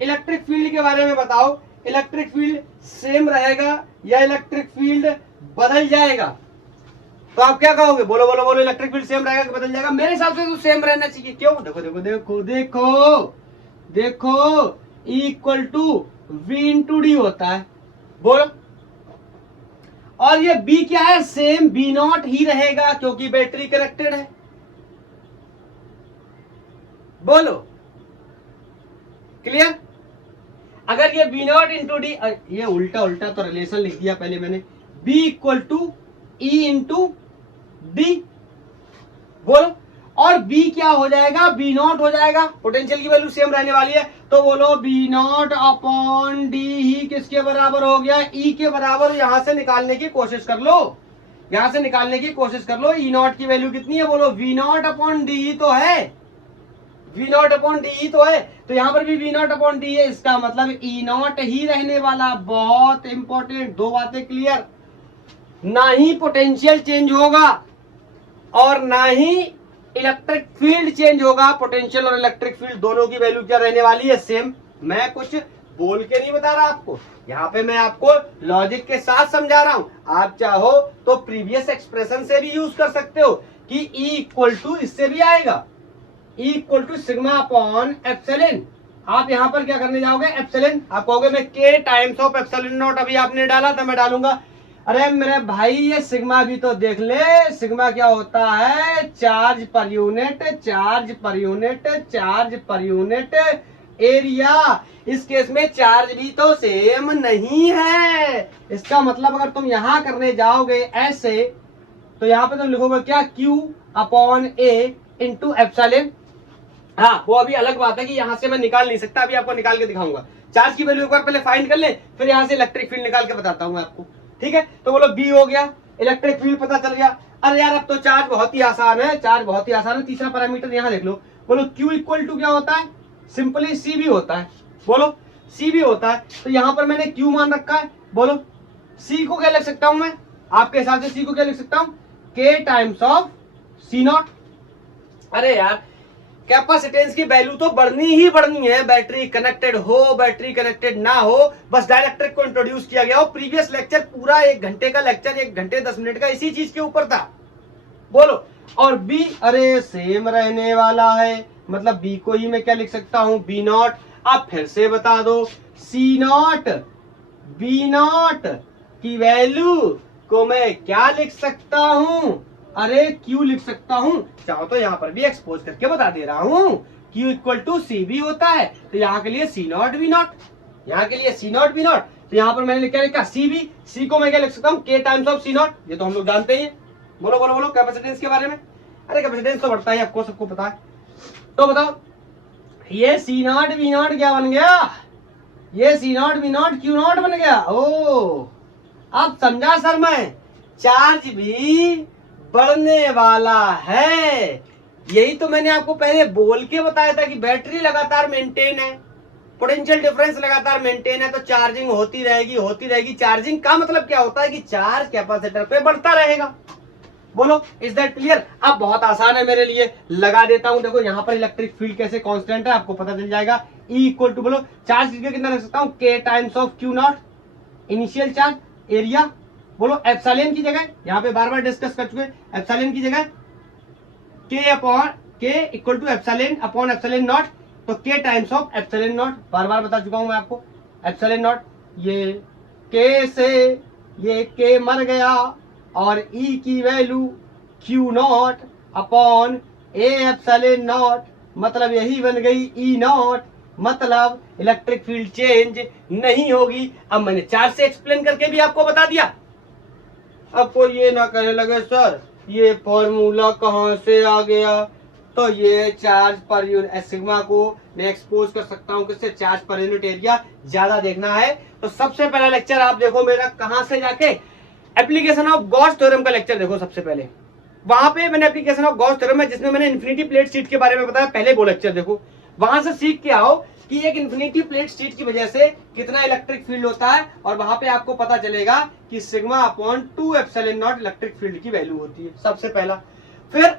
इलेक्ट्रिक फील्ड के बारे में बताओ, इलेक्ट्रिक फील्ड सेम रहेगा या इलेक्ट्रिक फील्ड बदल जाएगा, तो आप क्या कहोगे, बोलो बोलो बोलो, इलेक्ट्रिक फील्ड सेम रहेगा कि बदल जाएगा। मेरे हिसाब से तो सेम रहना चाहिए। क्यों, देखो देखो देखो देखो देखो, E equal to V into D होता है। बोलो और ये बी क्या है, सेम बी नॉट ही रहेगा क्योंकि बैटरी कनेक्टेड है। बोलो क्लियर। अगर ये बी नॉट इंटू डी, ये उल्टा तो रिलेशन लिख दिया पहले मैंने, B equal to E into D. बोलो और बी क्या हो जाएगा, बी नॉट हो जाएगा, पोटेंशियल की वैल्यू सेम रहने वाली है, तो बोलो बी नॉट अपॉन डी ही किसके बराबर हो गया, ई के बराबर। यहां से निकालने की कोशिश कर लो, ई नॉट की वैल्यू कितनी है, बोलो वी नॉट अपॉन डी ही तो है, तो यहां पर भी वी नॉट अपॉन डी है, इसका मतलब ई नॉट ही रहने वाला। बहुत इंपॉर्टेंट, दो बातें क्लियर, ना ही पोटेंशियल चेंज होगा और ना ही इलेक्ट्रिक फील्ड चेंज होगा। पोटेंशियल और इलेक्ट्रिक फील्ड दोनों की वैल्यू क्या रहने वाली है, सेम। मैं कुछ बोल के नहीं बता रहा आपको, यहाँ पे मैं आपको लॉजिक के साथ समझा रहा हूं। आप चाहो तो प्रीवियस एक्सप्रेशन से भी यूज कर सकते हो कि E इक्वल टू इससे भी आएगा, E equal to sigma upon epsilon. आप यहाँ पर क्या करने जाओगे, एप्सिलॉन, आप कहोगे मैं K times of epsilon not, अभी आपने डाला था मैं डालूंगा। अरे मेरे भाई ये सिग्मा भी तो देख ले, सिग्मा क्या होता है, charge per unit, charge per unit, charge per unit area. इस केस में चार्ज भी तो सेम नहीं है। इसका मतलब अगर तुम यहां करने जाओगे ऐसे, तो यहां पे तुम लिखोगे क्या, Q upon A into epsilon. हाँ वो अभी अलग बात है कि यहां से मैं निकाल नहीं सकता, अभी आपको निकाल के दिखाऊंगा। चार्ज की वैल्यू एक बार पहले फाइंड कर ले, फिर यहां से इलेक्ट्रिक फील्ड निकाल के बताता हूं मैं आपको, ठीक है। तो बोलो B हो गया, इलेक्ट्रिक फील्ड पता चल गया। अरे यार अब तो चार्ज बहुत ही आसान है, चार्ज बहुत ही आसान है। तीसरा पैरामीटर यहां देख लो, बोलो Q इक्वल टू क्या होता है, सिंपली C भी होता है, बोलो C भी होता है। तो यहां पर मैंने Q मान रखा है, बोलो C को क्या लिख सकता हूं मैं, आपके हिसाब से C को क्या लिख सकता हूं, K times of C not. अरे यार कैपेसिटेंस की वैल्यू तो बढ़नी ही बढ़नी है, बैटरी कनेक्टेड हो बैटरी कनेक्टेड ना हो, बस डाइलेक्ट्रिक को इंट्रोड्यूस किया गया हो। प्रीवियस लेक्चर पूरा 1 घंटे का लेक्चर, 1 घंटे 10 मिनट का इसी चीज के ऊपर था, बोलो। और B अरे सेम रहने वाला है, मतलब B को ही मैं क्या लिख सकता हूं, B नॉट। आप फिर से बता दो, C नॉट B नॉट की वैल्यू को मैं क्या लिख सकता हूं, अरे Q लिख सकता हूं। चाहो तो यहां पर भी एक्सपोज करके बता दे रहा हूं, Q इक्वल टू C भी होता है, तो यहाँ के लिए C नॉट B नॉट, यहाँ के लिए C नॉट B नॉट। तो यहाँ पर मैंने क्या लिखा, C भी, C को मैं क्या लिख सकता हूँ, K times of C not. ये तो हम लोग जानते ही हैं। बोलो बोलो बोलो कैपेसिटेंस के बारे में। अरे कैपेसिटेंस तो बढ़ता है, आपको सबको पता है। तो बताओ ये C नॉट B नॉट क्या बन गया, ये C not B not Q not बन गया। ओ अब समझा सर मैं, चार्ज भी बढ़ने वाला है। यही तो मैंने आपको पहले बोल के बताया था कि बैटरी लगातार मेंटेन है, पोटेंशियल डिफरेंस लगातार मेंटेन है, तो चार्जिंग होती रहेगी होती रहेगी। चार्जिंग का मतलब क्या होता है कि चार्ज कैपेसिटर पे बढ़ता रहेगा। बोलो इज दैट क्लियर। अब बहुत आसान है मेरे लिए, लगा देता हूं। देखो यहाँ पर इलेक्ट्रिक फील्ड कैसे कांस्टेंट है आपको पता चल जाएगा। E इक्वल टू, बोलो चार्ज कितना रख सकता हूँ, K times of Q not, initial charge area. बोलो एप्सिलॉन की जगह, यहाँ पे बार बार डिस्कस कर चुके, एप्सिलॉन की जगह K equal to epsilon upon epsilon naught, तो K times of epsilon naught, बार बार बता चुका हूं मैं आपको, एप्सिलॉन नॉट। ये K से ये K मर गया, और E की value Q not upon A epsilon not, मतलब यही बन गई E नॉट, मतलब इलेक्ट्रिक फील्ड चेंज नहीं होगी। अब मैंने चार्ज से एक्सप्लेन करके भी आपको बता दिया। अब कोई ये ना कहने लगे सर ये फॉर्मूला कहां से आ गया, तो ये चार्ज पर यूनिट सिग्मा को मैं एक्सपोज कर सकता हूं किससे, चार्ज पर यूनिट एरिया। ज्यादा देखना है तो सबसे पहला लेक्चर आप देखो मेरा, कहां से जाके, एप्लीकेशन ऑफ गॉस थ्योरम का लेक्चर देखो सबसे पहले। वहां पे मैंने एप्लीकेशन ऑफ गॉस थ्योरम है जिसमें मैंने इन्फिनिटी प्लेट शीट के बारे में बताया, पहले वो लेक्चर देखो। वहां से सीख के आओ कि एक इन्फिनिटी प्लेट शीट की वजह से कितना इलेक्ट्रिक फील्ड होता है, और वहां पे आपको पता चलेगा कि sigma upon 2 epsilon not electric field की वैल्यू होती है, सबसे पहला। फिर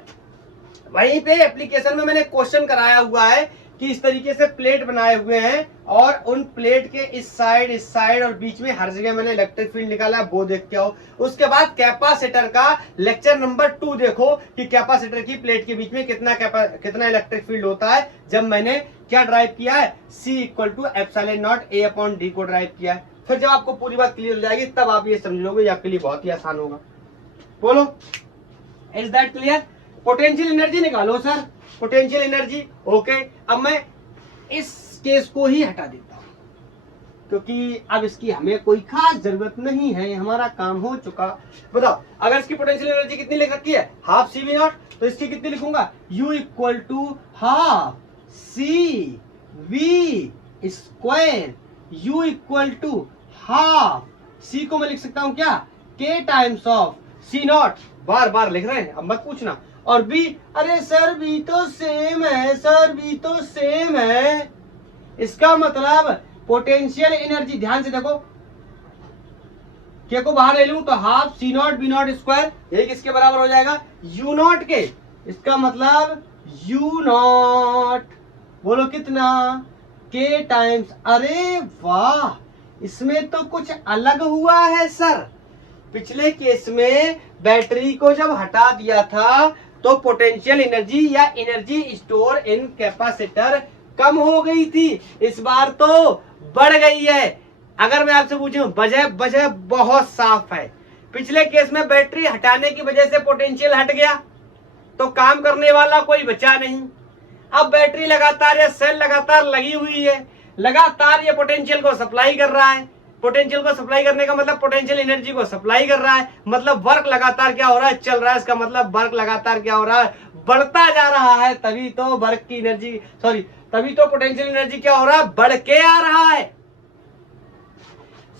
वहीं पे एप्लीकेशन में मैंने क्वेश्चन कराया हुआ है कि इस तरीके से प्लेट बनाए हुए हैं, और उन प्लेट के इस साइड और बीच में हर जगह मैंने इलेक्ट्रिक फील्ड निकाला है, वो देख के आओ। उसके बाद कैपेसिटर का लेक्चर नंबर 2 देखो कि कैपेसिटर की प्लेट के बीच में कितना इलेक्ट्रिक फील्ड होता है, जब मैंने क्या ड्राइव किया है, C equal to epsilon not A upon D को ड्राइव किया है। फिर जब आपको पूरी बात क्लियर हो जाएगी तब आप ये समझ लोगे, आपके लिए बहुत ही आसान होगा। बोलो is that clear. Potential energy निकालो सर, पोटेंशियल एनर्जी। ओके अब मैं इस केस को ही हटा देता हूं, क्योंकि अब इसकी हमें कोई खास जरूरत नहीं है, हमारा काम हो चुका। बताओ अगर इसकी पोटेंशियल एनर्जी कितनी लिख रखी है, हाफ CV नॉट, तो इसकी कितनी लिखूंगा, U equal to half CV square, U equal to half, C को मैं लिख सकता हूं क्या, K times of C naught, बार बार लिख रहे हैं अब मत पूछना। और B, अरे सर B तो सेम है, सर B तो सेम है। इसका मतलब पोटेंशियल एनर्जी, ध्यान से देखो, K को बाहर ले लूं तो half C not B not square, यही किसके बराबर हो जाएगा, U नॉट के। इसका मतलब U नॉट, बोलो कितना, K टाइम्स, अरे वाह, इसमें तो कुछ अलग हुआ है सर। पिछले केस में बैटरी को जब हटा दिया था तो पोटेंशियल एनर्जी या एनर्जी स्टोर इन कैपेसिटर कम हो गई थी, इस बार तो बढ़ गई है। अगर मैं आपसे पूछूं वजह बहुत साफ है। पिछले केस में बैटरी हटाने की वजह से पोटेंशियल हट गया तो काम करने वाला कोई बचा नहीं। अब बैटरी लगातार या सेल लगातार लगी हुई है, लगातार ये पोटेंशियल को सप्लाई कर रहा है। पोटेंशियल को सप्लाई करने का मतलब पोटेंशियल एनर्जी को सप्लाई कर रहा है, मतलब वर्क लगातार क्या हो रहा है, चल रहा है। इसका मतलब वर्क लगातार क्या हो रहा है, बढ़ता जा रहा है। तभी तो वर्क की एनर्जी तभी तो पोटेंशियल एनर्जी क्या हो रहा है, बढ़ के आ रहा है।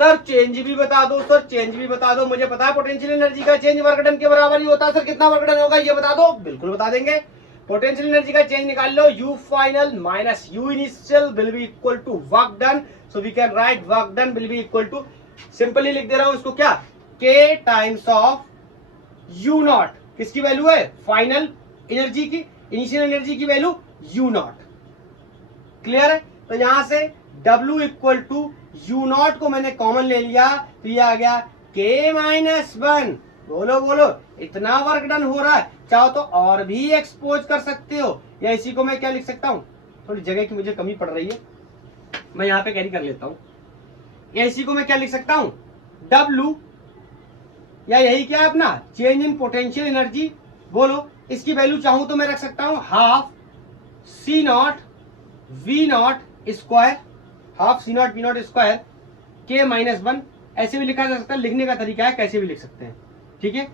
सर चेंज भी बता दो, सर चेंज भी बता दो। मुझे पता है पोटेंशियल एनर्जी का चेंज वर्क डन के बराबर ही होता है। सर कितना वर्क डन होगा ये बता दो। बिल्कुल बता देंगे। पोटेंशियल एनर्जी का चेंज निकाल लो, U final minus U initial will be equal to work done. So we can write work done will be equal to, simply लिख दे रहा हूं इसको, क्या, K times of U not. किसकी वैल्यू है, फाइनल एनर्जी की, इनिशियल एनर्जी की वैल्यू U नॉट। क्लियर है। तो यहां से W equal to U not को मैंने कॉमन ले लिया तो ये आ गया K माइनस 1। बोलो बोलो, इतना वर्क डन हो रहा है। चाहो तो और भी एक्सपोज कर सकते हो, या इसी को मैं क्या लिख सकता हूं, थोड़ी जगह की मुझे कमी पड़ रही है, मैं यहां पे कैरी कर लेता हूं। या इसी को मैं क्या लिख सकता हूं, W, या यही क्या है अपना चेंज इन पोटेंशियल एनर्जी। बोलो, इसकी वैल्यू चाहूं तो मैं रख सकता हूं half C not V not square, half C not V not square K minus 1। ऐसे भी लिखा जा सकता है, लिखने का तरीका है, कैसे भी लिख सकते हैं। ठीक है,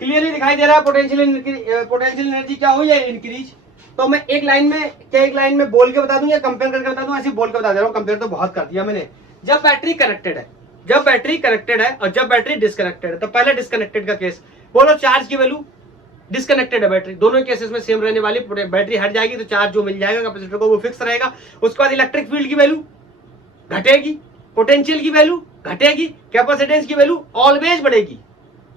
क्लियरली दिखाई दे रहा है पोटेंशियल एनर्जी क्या हुई है, इंक्रीज। तो मैं एक लाइन में बोल के बता दूं या कंपेयर करके बता दूं, ऐसे बोल के बता दे रहा हूं। कंपेयर तो बहुत कर दिया मैंने। जब बैटरी कनेक्टेड है और जब बैटरी डिस्कनेक्टेड है, तो पहले डिस्कनेक्टेड का केस, बोलो चार्ज की वैल्यू, डिस्कनेक्टेड है बैटरी, दोनों केसेस में सेम रहने वाली। बैटरी हट जाएगी तो चार्ज जो मिल जाएगा कैपेसिटर को वो फिक्स रहेगा। उसके बाद इलेक्ट्रिक फील्ड की वैल्यू घटेगी, पोटेंशियल की वैल्यू घटेगी, कैपेसिटेंस की वैल्यू ऑलवेज बढ़ेगी,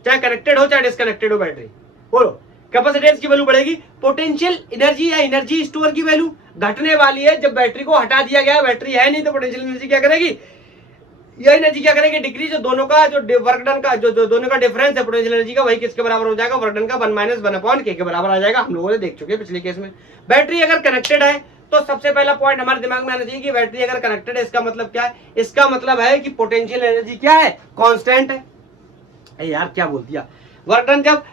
चाहे कनेक्टेड हो चाहे डिस्कनेक्टेड हो बैटरी। बोलो, कैपेसिटेंस की वैल्यू बढ़ेगी, पोटेंशियल एनर्जी या एनर्जी स्टोर की वैल्यू घटने वाली है। जब बैटरी को हटा दिया गया, बैटरी है नहीं, तो पोटेंशियल एनर्जी क्या करेगी, यह एनर्जी क्या करेगी, डिक्रीज। जो दोनों का जो वर्क डन का जो दोनों का डिफरेंस है पोटेंशियल एनर्जी का, वही किसके बराबर हो जाएगा, वर्क डन का 1 माइनस 1 अपॉन K के बराबर आ जाएगा। हम लोगों ने देख चुके हैं पिछले केस में। बैटरी अगर कनेक्टेड है तो सबसे पहला पॉइंट हमारे दिमाग में आना चाहिए कि बैटरी अगर कनेक्टेड है, इसका मतलब क्या है, इसका मतलब है कि पोटेंशियल एनर्जी क्या है, कांस्टेंट है। यार क्या बोल दिया, वर्क डन जब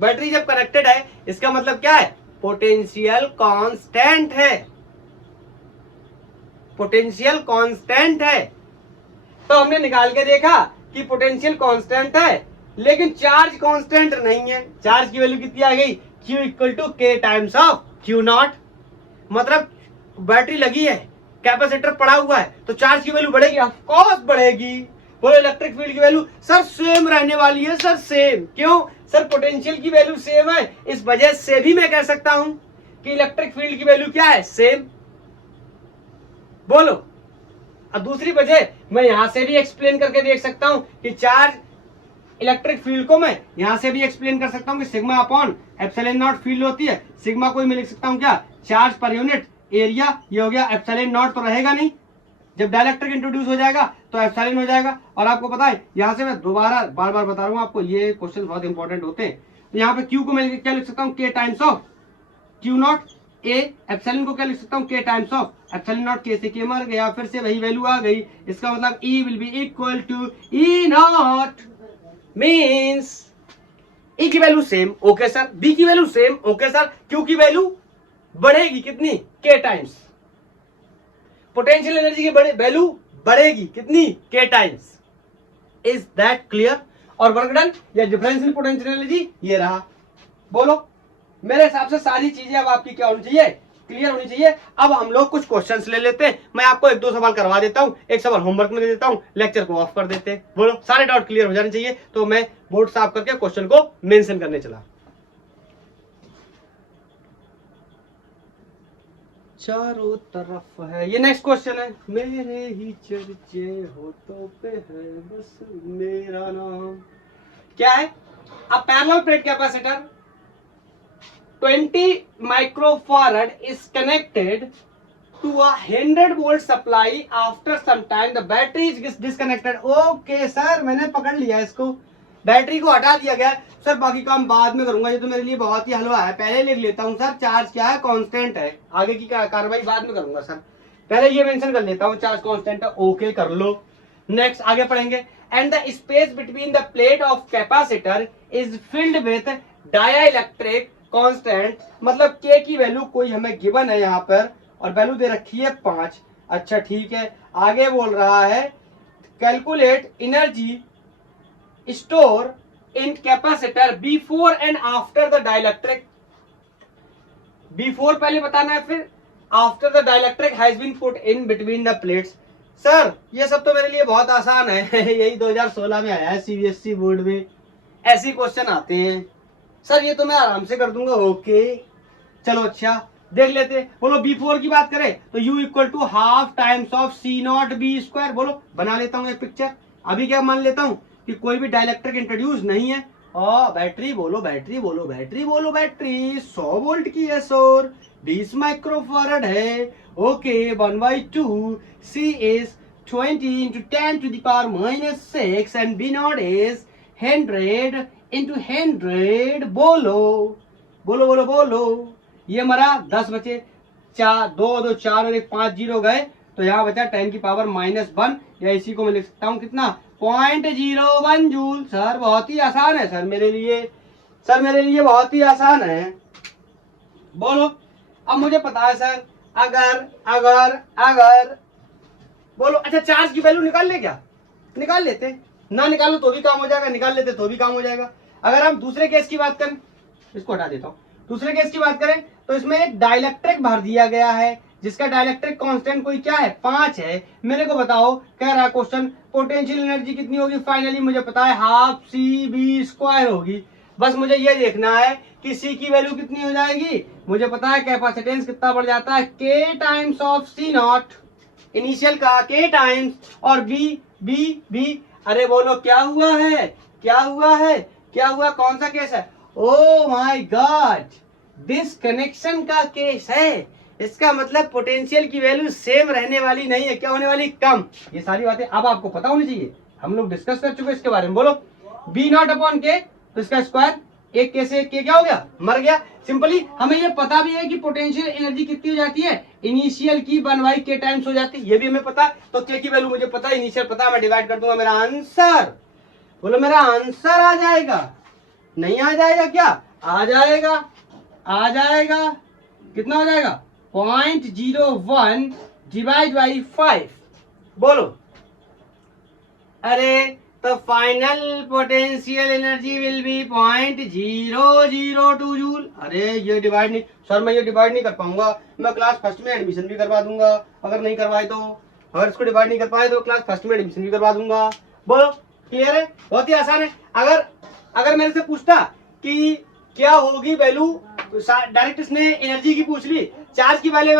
बैटरी जब कनेक्टेड है, इसका मतलब क्या है, पोटेंशियल कांस्टेंट है, पोटेंशियल कांस्टेंट है। तो हमने निकाल के देखा कि पोटेंशियल कांस्टेंट है, लेकिन चार्ज कांस्टेंट नहीं है। चार्ज की वैल्यू कितनी आ गई, Q equal to K times of Q not. मतलब बैटरी लगी है, कैपेसिटर पड़ा हुआ है, तो चार्ज की वैल्यू बढ़ेगी, ऑफ कोर्स बढ़ेगी। बोलो, इलेक्ट्रिक फील्ड की वैल्यू सर सेम रहने वाली है। सर सेम क्यों, सर पोटेंशियल की वैल्यू सेम है, इस वजह से भी मैं कह सकता हूं कि इलेक्ट्रिक फील्ड की वैल्यू क्या है, सेम। बोलो, अब दूसरी वजह मैं यहां से भी एक्सप्लेन करके देख सकता हूं कि चार्ज इलेक्ट्रिक फील्ड को मैं यहां से भी एक्सप्लेन कर सकता हूं कि sigma upon epsilon not field होती है। सिग्मा को मैं लिख सकता हूं क्या, चार्ज पर यूनिट एरिया, ये हो गया। एप्सिलॉन नॉट तो रहेगा नहीं, जब डाइलेक्ट्रिक इंट्रोड्यूस हो जाएगा तो एप्सिलॉन हो जाएगा। और आपको पता है, यहां से मैं दोबारा बार बार बता रहा हूं आपको, ये क्वेश्चन बहुत इंपॉर्टेंट होते हैं। तो यहाँ पे Q को मैं क्या लिख सकता हूँ, K times of Q not. A epsilon को क्या लिख सकता हूँ, K times of epsilon not. K से K मर गया, फिर से वही वैल्यू आ गई। इसका मतलब E will be equal to E not, means E की वैल्यू सेम, ओके सर। B की वैल्यू सेम, ओके सर। Q की वैल्यू बढ़ेगी कितनी, K टाइम्स। पोटेंशियल एनर्जी की वैल्यू बढ़ेगी कितनी, K times. Is that clear. और वर्क डन या डिफरेंस इन पोटेंशियल एनर्जी ये रहा। बोलो, मेरे हिसाब से सारी चीजें अब आपकी क्या होनी चाहिए, क्लियर होनी चाहिए। अब हम लोग कुछ क्वेश्चंस ले लेते हैं। मैं आपको 1-2 सवाल करवा देता हूं, एक सवाल होमवर्क में दे देता हूं, लेक्चर को ऑफ कर देते हैं। बोलो, सारे डाउट क्लियर हो जाने चाहिए। तो मैं बोर्ड साफ करके क्वेश्चन को मेंशन करने चला। चारों तरफ है, ये नेक्स्ट क्वेश्चन है। मेरे ही चर्चे होठों पे है बस मेरा नाम। क्या है, अ parallel plate capacitor 20 microfarad is connected to a 100 volt supply. After some time the battery is disconnected. Okay sir, मैंने पकड़ लिया इसको, बैटरी को हटा दिया गया। सर बाकी काम बाद में करूंगा, ये तो मेरे लिए बहुत ही हलवा है, पहले लिख लेता हूँ सर। चार्ज क्या है? कांस्टेंट है। आगे की कार्रवाई बाद में करूंगा सर, पहले ये मेंशन कर लेता हूँ, चार्ज कांस्टेंट है। ओके कर लो। नेक्स्ट आगे पढ़ेंगे। And the space between the plate of capacitor is filled with dielectric constant, मतलब के की वैल्यू कोई हमें गिवन है यहाँ पर, और वैल्यू दे रखी है 5। अच्छा ठीक है, आगे बोल रहा है calculate energy store in capacitor before and after the dielectric. Before पहले बताना है, फिर after the dielectric has been put in between the plates. Sir ये सब तो मेरे लिए बहुत आसान है यही 2016 में आया है सीबीएसई बोर्ड में, ऐसे क्वेश्चन आते हैं सर, ये तो मैं आराम से कर दूंगा। ओके चलो अच्छा देख लेते। बोलो बिफोर की बात करें तो U equal to half times of C not B square. बोलो बना लेता हूँ ये पिक्चर। अभी क्या मान लेता हूँ कि कोई भी डाइलेक्ट्रिक इंट्रोड्यूस नहीं है, और बैटरी बोलो, बैटरी बोलो, बैटरी बोलो, बैटरी 100 वोल्ट की है सर, 20 माइक्रोफैराड है। Okay 1/2 C is 20 into 10 to the power minus 6 and B naught is 100 into 100। बोलो बोलो बोलो बोलो। ये मरा 10 बचे, 4 2 2 4 और 1 5 जीरो गए, तो यहाँ बचा 10 की पावर -1, या इसी को मैं लिख सकता हूँ कितना 0.01 जूल। सर बहुत ही आसान है सर मेरे लिए, सर मेरे लिए बहुत ही आसान है। बोलो अब मुझे पता है सर, अगर अगर अगर बोलो अच्छा चार्ज की वैल्यू निकाल ले क्या? निकाल लेते, ना निकालो तो भी काम हो जाएगा, निकाल लेते तो भी काम हो जाएगा। अगर हम दूसरे केस की बात करें, इसको हटा देता हूँ, दूसरे केस की बात करें तो इसमें एक डाइलेक्ट्रिक भर दिया गया है जिसका डाइलेक्ट्रिक कांस्टेंट कोई क्या है 5 है। मेरे को बताओ, कह रहा क्वेश्चन पोटेंशियल एनर्जी कितनी होगी? फाइनली मुझे पता है हाफ सी बी स्क्वायर होगी। बस मुझे ये देखना है कि सी की वैल्यू कितनी हो जाएगी। मुझे पता है कैपेसिटेंस कितना बढ़ जाता है, K times of C not, initial का के टाइम्स, और बी बी बी। अरे बोलो क्या हुआ है, क्या हुआ है, क्या हुआ? कौन सा केस है? ओ माय गॉड, डिस्कनेक्शन का केस है। इसका मतलब पोटेंशियल की वैल्यू सेम रहने वाली नहीं है, क्या होने वाली? कम। ये सारी बातें अब आपको पता होनी चाहिए, हम लोग डिस्कस कर चुके हैं इसके बारे में। बोलो बी नॉट अपॉन के, तो इसका स्क्वायर, एक के से एक के क्या हो गया? मर गया। सिंपली हमें ये पता भी है कि पोटेंशियल एनर्जी कितनी हो जाती है, इनिशियल की 1/k टाइम्स हो जाती है, ये भी हमें पता है। तो के की वैल्यू मुझे पता है, इनिशियल पता है, मैं डिवाइड कर दूंगा, मेरा आंसर, बोलो मेरा आंसर आ जाएगा। नहीं आ जाएगा क्या? आ जाएगा, आ जाएगा। कितना हो जाएगा? 0.01 डिवाइड बाई 5। बोलो अरे तो final potential energy will B 0.002 joule. अरे ये डिवाइड नहीं सर, मैं ये डिवाइड नहीं कर पाऊंगा, मैं क्लास फर्स्ट में एडमिशन भी करवा दूंगा अगर नहीं करवाए तो। अगर इसको डिवाइड नहीं कर पाए तो क्लास फर्स्ट में एडमिशन भी करवा दूंगा। बोलो क्लियर है? बहुत ही आसान है। अगर मेरे से पूछता कि क्या होगी वैल्यू, तो डायरेक्ट इसने एनर्जी की पूछ ली। चार्ज के बारे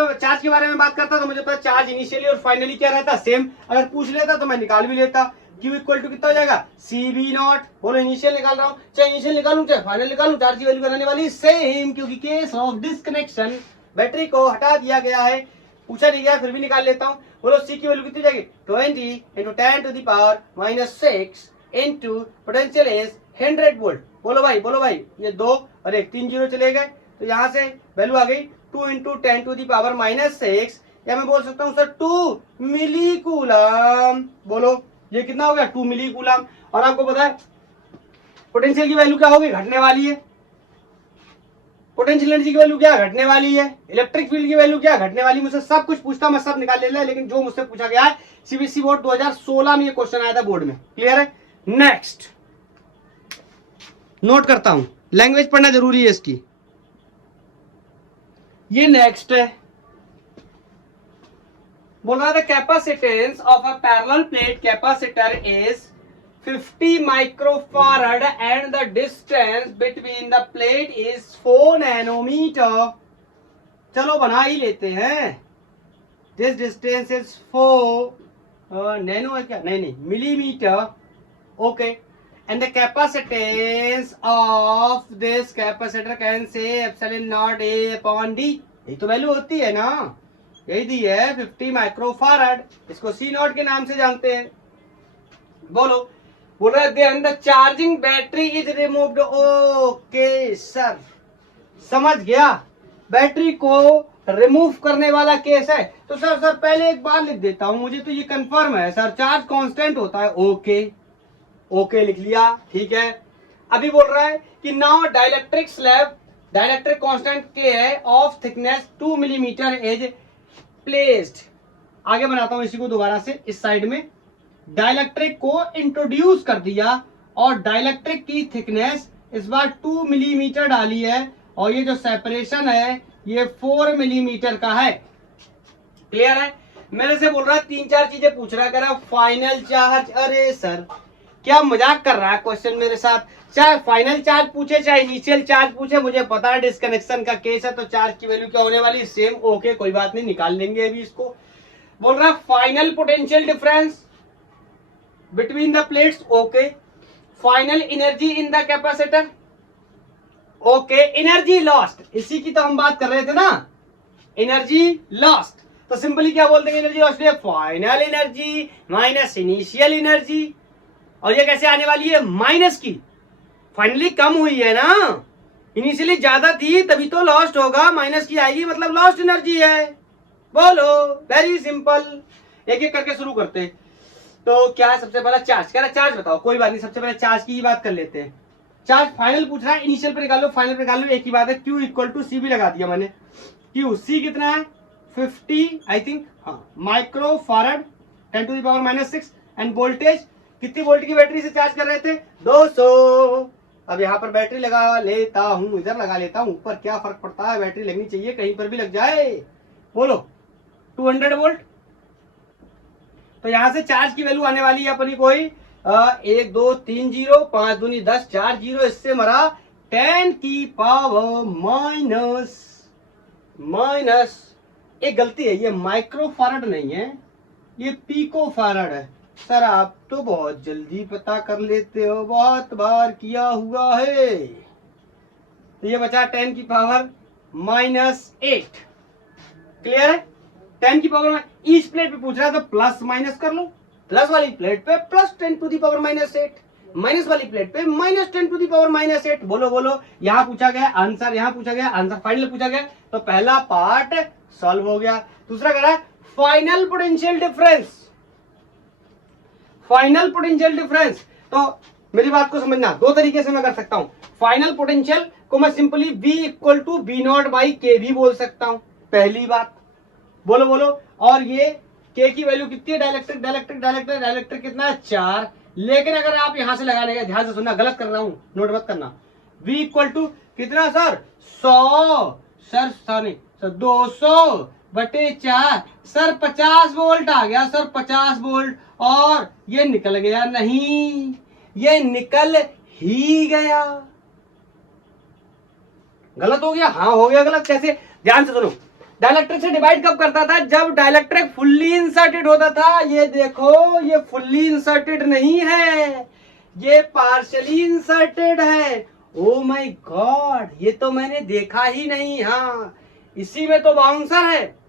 में बात करता तो मुझे पता चार्ज इनिशियली और फाइनली क्या रहता, सेम। अगर पूछ लेता तो मैं निकाल भी लेता। Q इक्वल टू कितना हो जाएगा? C B not. बोलो इनिशियल निकाल रहा हूँ, चाहे इनिशियल निकालूं चाहे फाइनल निकालूं, चार्ज की वैल्यू बनाने वाली सेम, क्योंकि केस ऑफ डिस्कनेक्शन बैटरी को हटा दिया गया है। पूछा नहीं गया, फिर भी निकाल लेता हूँ। बोलो सी की वैल्यू कितनी जाएगी? 20 into 10 to the power -6 into potential is 100 volt. बोलो भाई, बोलो भाई, ये 2 और 1 3 जीरो चले गए, तो यहाँ से वैल्यू आ गई 2 into 10 to the power -6, या मैं बोल सकता हूँ सर 2 मिली कूलम। बोलो ये कितना हो गया? 2 मिली कूलम। और आपको पता है पोटेंशियल की वैल्यू क्या होगी? घटने वाली है। पोटेंशियल एनर्जी की वैल्यू क्या घटने वाली है? इलेक्ट्रिक फील्ड की वैल्यू क्या घटने वाली? मुझसे सब कुछ पूछता, मैं सब निकाल लेता, लेकिन जो मुझसे पूछा गया है सीबीएसई बोर्ड 2016 में ये क्वेश्चन आया था बोर्ड में। क्लियर है? नेक्स्ट नोट करता हूं, लैंग्वेज पढ़ना जरूरी है इसकी। ये नेक्स्ट है, बोल रहा था capacitance of a parallel plate capacitor is 50 microfarad and the distance between the plate is 4 nanometre. चलो बना ही लेते हैं। दिस डिस्टेंस इज 4 नैनो है क्या? नहीं, millimetre. Okay, and the capacitance of this capacitor can say epsilon not a upon D. ये तो value होती है ना, यही दी है 50 माइक्रोफारड, इसको सी नॉट के नाम से जानते हैं। बोलो, बोल रहे then the charging battery is removed. Okay sir, समझ गया, बैटरी को रिमूव करने वाला केस है। तो सर पहले एक बार लिख देता हूं, मुझे तो ये कंफर्म है सर, चार्ज कांस्टेंट होता है। ओके लिख लिया, ठीक है। अभी बोल रहा है कि now dielectric slab, dielectric constant के है of thickness 2 millimetre is placed. आगे बनाता हूं इसी को दोबारा से, इस साइड में डाइलेक्ट्रिक को इंट्रोड्यूस कर दिया और डाइलेक्ट्रिक की थिकनेस इस बार 2 मिलीमीटर डाली है और ये जो सेपरेशन है ये 4 मिलीमीटर का है। क्लियर है? मेरे से बोल रहा है 3-4 चीजें पूछ रहा है, फाइनल चार्ज। अरे सर क्या मजाक कर रहा है क्वेश्चन मेरे साथ? चाहे फाइनल चार्ज पूछे चाहे इनिशियल चार्ज पूछे, मुझे पता है डिस्कनेक्शन का केस है तो चार्ज की वैल्यू क्या होने वाली, सेम। ओके कोई बात नहीं, निकाल लेंगे अभी इसको। बोल रहा है final potential difference between the plates. Okay, final energy in the capacitor. Okay, energy lost, इसी की तो हम बात कर रहे थे ना, एनर्जी लॉस्ट। तो सिंपली क्या बोलते हैं energy lost? Final energy minus initial energy. और ये कैसे आने वाली है? माइनस की, फाइनली कम हुई है ना, इनिशियली ज्यादा थी तभी तो लॉस्ट होगा, माइनस की आएगी मतलब लॉस्ट एनर्जी है। बोलो, वेरी सिंपल। एक एक करके शुरू करते हैं। तो क्या है सबसे पहला? चार्ज। कह रहा चार्ज बताओ, कोई बात नहीं, सबसे पहले चार्ज की ही बात कर लेते हैं। चार्ज फाइनल पूछ रहा है, इनिशियल पे निकाल लो, फाइनल पे निकाल लो, एक ही बात है। Q इक्वल टू सी भी लगा दिया मैंने। Q सी कितना है? 50 आई थिंक, हाँ, माइक्रो फारड 10⁻⁻⁶। एंड वोल्टेज कितनी वोल्ट की बैटरी से चार्ज कर रहे थे? 200। अब यहाँ पर बैटरी लगा लेता हूँ, इधर लगा लेता हूँ, ऊपर क्या फर्क पड़ता है, बैटरी लगनी चाहिए, कहीं पर भी लग जाए। बोलो 200 वोल्ट। तो यहां से चार्ज की वैल्यू आने वाली है अपनी कोई 1 2 3 0, 5 दूनी 10, 4 0, इससे मरा 10 की पावर माइनस। एक गलती है, ये माइक्रोफारड नहीं है, ये पिकोफारड है। सर आप तो बहुत जल्दी पता कर लेते हो, बहुत बार किया हुआ है। तो ये बचा 10 की पावर -8। क्लियर है? 10 की पावर में इस प्लेट पे पूछ रहा है तो प्लस माइनस कर लो। प्लस वाली प्लेट पे plus 10 to the power -8, minus वाली प्लेट पे -10 टू दी पावर -8। बोलो यहाँ पूछा गया आंसर, यहाँ पूछा गया आंसर, फाइनल पूछा गया, तो पहला पार्ट सॉल्व हो गया। दूसरा कह रहा है final potential difference. Final potential difference, तो मेरी बात को समझना, दो तरीके से मैं कर सकता हूं। फाइनल पोटेंशियल को मैं simply V equal to V0/K भी बोल सकता हूं, पहली बात। बोलो। और ये K की वैल्यू कितनी है? डाइलेक्ट्रिक कितना है? 4। लेकिन अगर आप यहां से लगाने का, ध्यान से सुनना, गलत कर रहा हूं, नोट मत करना। V इक्वल टू कितना sir? 100 sir, sorry sir 200/4 sir 50 volt आ गया सर, 50 वोल्ट। और ये निकल गया नहीं, ये निकल ही गया। गलत हो गया? हाँ हो गया गलत। कैसे? ध्यान से सुनो। डाइलेक्ट्रिक से डिवाइड कब करता था? जब डाइलेक्ट्रिक फुल्ली इंसर्टेड होता था। ये देखो, ये फुल्ली इंसर्टेड नहीं है, ये पार्शियली इंसर्टेड है। ओ माय गॉड, ये तो मैंने देखा ही नहीं। हाँ, इसी में तो बाउंसर है।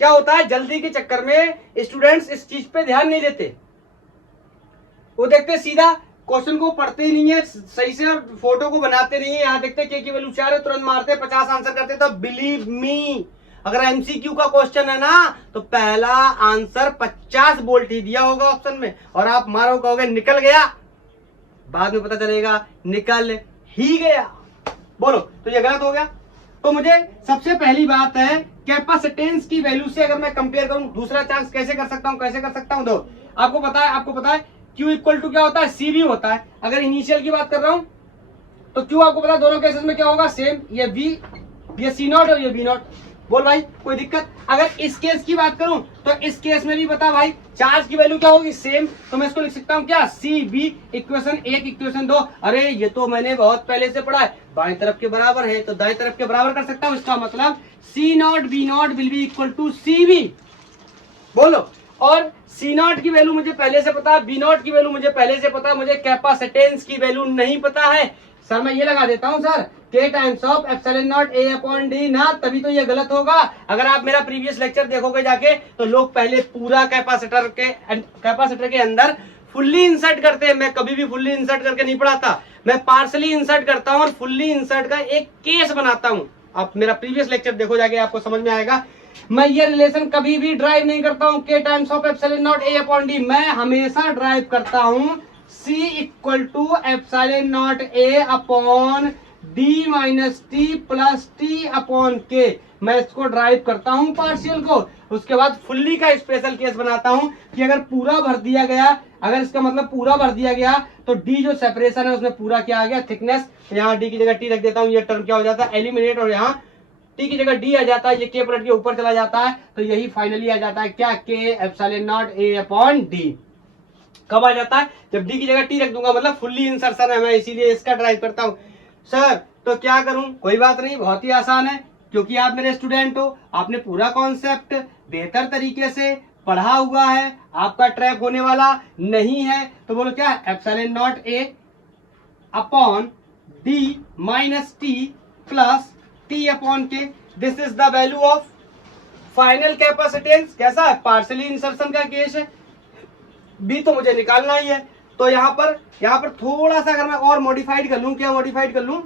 क्या होता है, जल्दी के चक्कर में स्टूडेंट्स इस चीज पे ध्यान नहीं देते, वो देखते सीधा क्वेश्चन को पढ़ते ही नहीं है सही से, और फोटो को बनाते नहीं है। यहाँ देखते K की वैल्यू 4 है, तुरंत मारते 50 आंसर करते। तो बिलीव मी, अगर MCQ का क्वेश्चन है ना तो पहला आंसर 50 वोल्ट ही दिया होगा ऑप्शन में, और आप मारो कहोगे निकल गया, बाद में पता चलेगा निकल ही गया। बोलो, तो ये गलत हो गया। तो मुझे सबसे पहली बात है कैपेसिटेंस की वैल्यू से अगर मैं कंपेयर करूं, दूसरा चांस कैसे कर सकता हूं? दो, आपको पता है Q इक्वल टू क्या होता है? CV होता है। अगर इनिशियल की बात कर रहा हूं तो Q आपको पता है दोनों केसेस में क्या होगा? सेम, ये V, ये C0 और ये V0। बोल भाई कोई दिक्कत? अगर इस केस की बात करूं तो इस केस में भी बता भाई, चार्ज की वैल्यू क्या होगी? सेम। तो मैं इसको लिख सकता हूं क्या? CV equation 1 equation 2। अरे ये तो मैंने बहुत पहले से पढ़ा है, बाएं तरफ के बराबर है तो दाएं तरफ के बराबर कर सकता हूं। इसका मतलब C0 V0 will be equal to CV। बोलो, और C0 की वैल्यू मुझे पहले से पता है, V0 की वैल्यू मुझे पहले से पता है, मुझे कैपेसिटेंस की वैल्यू नहीं पता है। सर मैं ये लगा देता हूँ sir k times of epsilon not a upon d ना, तभी तो ये गलत होगा। अगर आप मेरा प्रीवियस लेक्चर देखोगे जाके तो लोग पहले पूरा कैपेसिटर के अंदर फुल्ली इंसर्ट करते हैं। मैं कभी भी फुल्ली इंसर्ट करके नहीं पढ़ाता, मैं पार्सली इंसर्ट करता हूँ और फुल्ली इंसर्ट का एक केस बनाता हूँ। आप मेरा प्रीवियस लेक्चर देखो जाके, आपको समझ में आएगा। मैं ये रिलेशन कभी भी ड्राइव नहीं करता हूँ k times of epsilon not a upon d, मैं हमेशा ड्राइव करता हूँ c equal to epsilon not a upon d minus T plus T upon k। मैं इसको ड्राइव करता हूँ पार्शियल को, उसके बाद फुल्ली का स्पेशल केस बनाता हूँ कि अगर पूरा भर दिया गया, अगर इसका मतलब पूरा भर दिया गया तो d जो सेपरेशन है उसमें पूरा क्या आ गया, थिकनेस। यहाँ d की जगह t रख देता हूँ, ये टर्म क्या हो जाता है, एलिमिनेट, और यहाँ t की जगह d आ जाता है, ये k पलट के ऊपर चला जाता है, तो यही फाइनली आ जाता है क्या, k epsilon not a upon d। कब आ जाता है, जब d की जगह t रख दूंगा, मतलब फुल्ली इंसर्शन है, मैं इसीलिए इसका ड्राइव करता हूँ। सर तो क्या करूं, कोई बात नहीं, बहुत ही आसान है, क्योंकि आप मेरे स्टूडेंट हो, आपने पूरा कॉन्सेप्ट बेहतर तरीके से पढ़ा हुआ है, आपका ट्रैप होने वाला नहीं है। तो बोलो क्या, epsilon not a upon d minus T plus T upon k, this is the value of final capacitance. कैसा है, पार्शियली इंसर्शन का केस है, b तो मुझे निकालना ही है। तो यहाँ पर थोड़ा सा अगर मैं और मॉडिफाइड कर लूं, क्या मॉडिफाइड कर लूं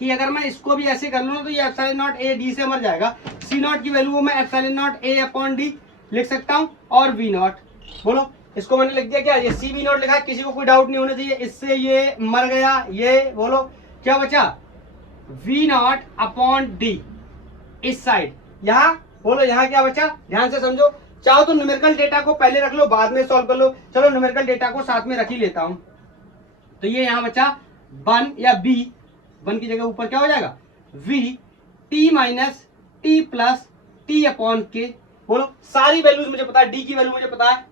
कि अगर मैं इसको भी ऐसे कर लूं तो ये एप्सिलॉन नॉट a d से मर जाएगा, c नॉट की वैल्यू मैं epsilon not a upon d लिख सकता हूं, और v नॉट, बोलो इसको मैंने लिख दिया क्या, ये c v नॉट लिखा है, किसी को कोई डाउट नहीं होना चाहिए, इससे ये मर गया, ये बोलो क्या बचा, v नॉट अपॉन d इस साइड, यहाँ बोलो यहाँ क्या बचा, ध्यान से समझो। चाहो तो न्यूमेरिकल डेटा को पहले रख लो, बाद में सॉल्व कर लो, चलो न्यूमेरिकल डेटा को साथ में रख ही लेता हूं। तो ये यहाँ बचा 1 या b, 1 की जगह ऊपर क्या हो जाएगा, v t minus T plus T upon के। बोलो सारी वैल्यूज मुझे पता है, d की वैल्यू मुझे पता है,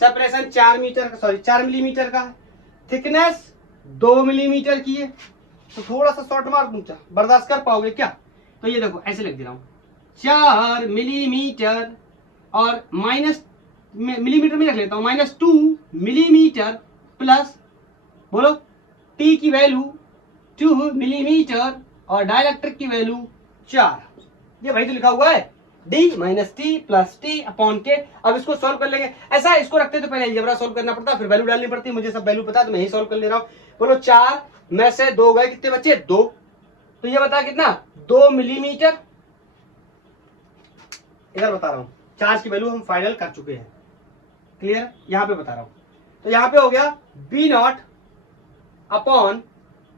सेपरेशन 4 मिलीमीटर का, थिकनेस 2 मिलीमीटर की है, तो थोड़ा सा शॉर्ट मार दूं, बर्दाश्त कर पाओगे क्या। तो ये देखो ऐसे लिख दे रहा हूं, 4 मिलीमीटर और माइनस मिलीमीटर में रख लेता हूं, -2 मिलीमीटर प्लस, बोलो t की वैल्यू 2 मिलीमीटर और डाइलेक्ट्रिक की वैल्यू 4। ये भाई तो लिखा हुआ है d minus T plus T upon के। अब इसको सॉल्व कर लेंगे, ऐसा इसको रखते तो पहले अलजेब्रा सॉल्व करना पड़ता, फिर वैल्यू डालनी पड़ती, मुझे सब वैल्यू पता है तो मैं ही सॉल्व कर ले रहा हूं। बोलो 4 में से 2 गए, कितने बचे, 2, तो ये बता कितना, 2 मिलीमीटर। इधर बता रहा हूं, चार्ज की वैल्यू हम फाइनल कर चुके हैं, क्लियर, यहां पे बता रहा हूं। तो यहां पे हो गया b नॉट अपॉन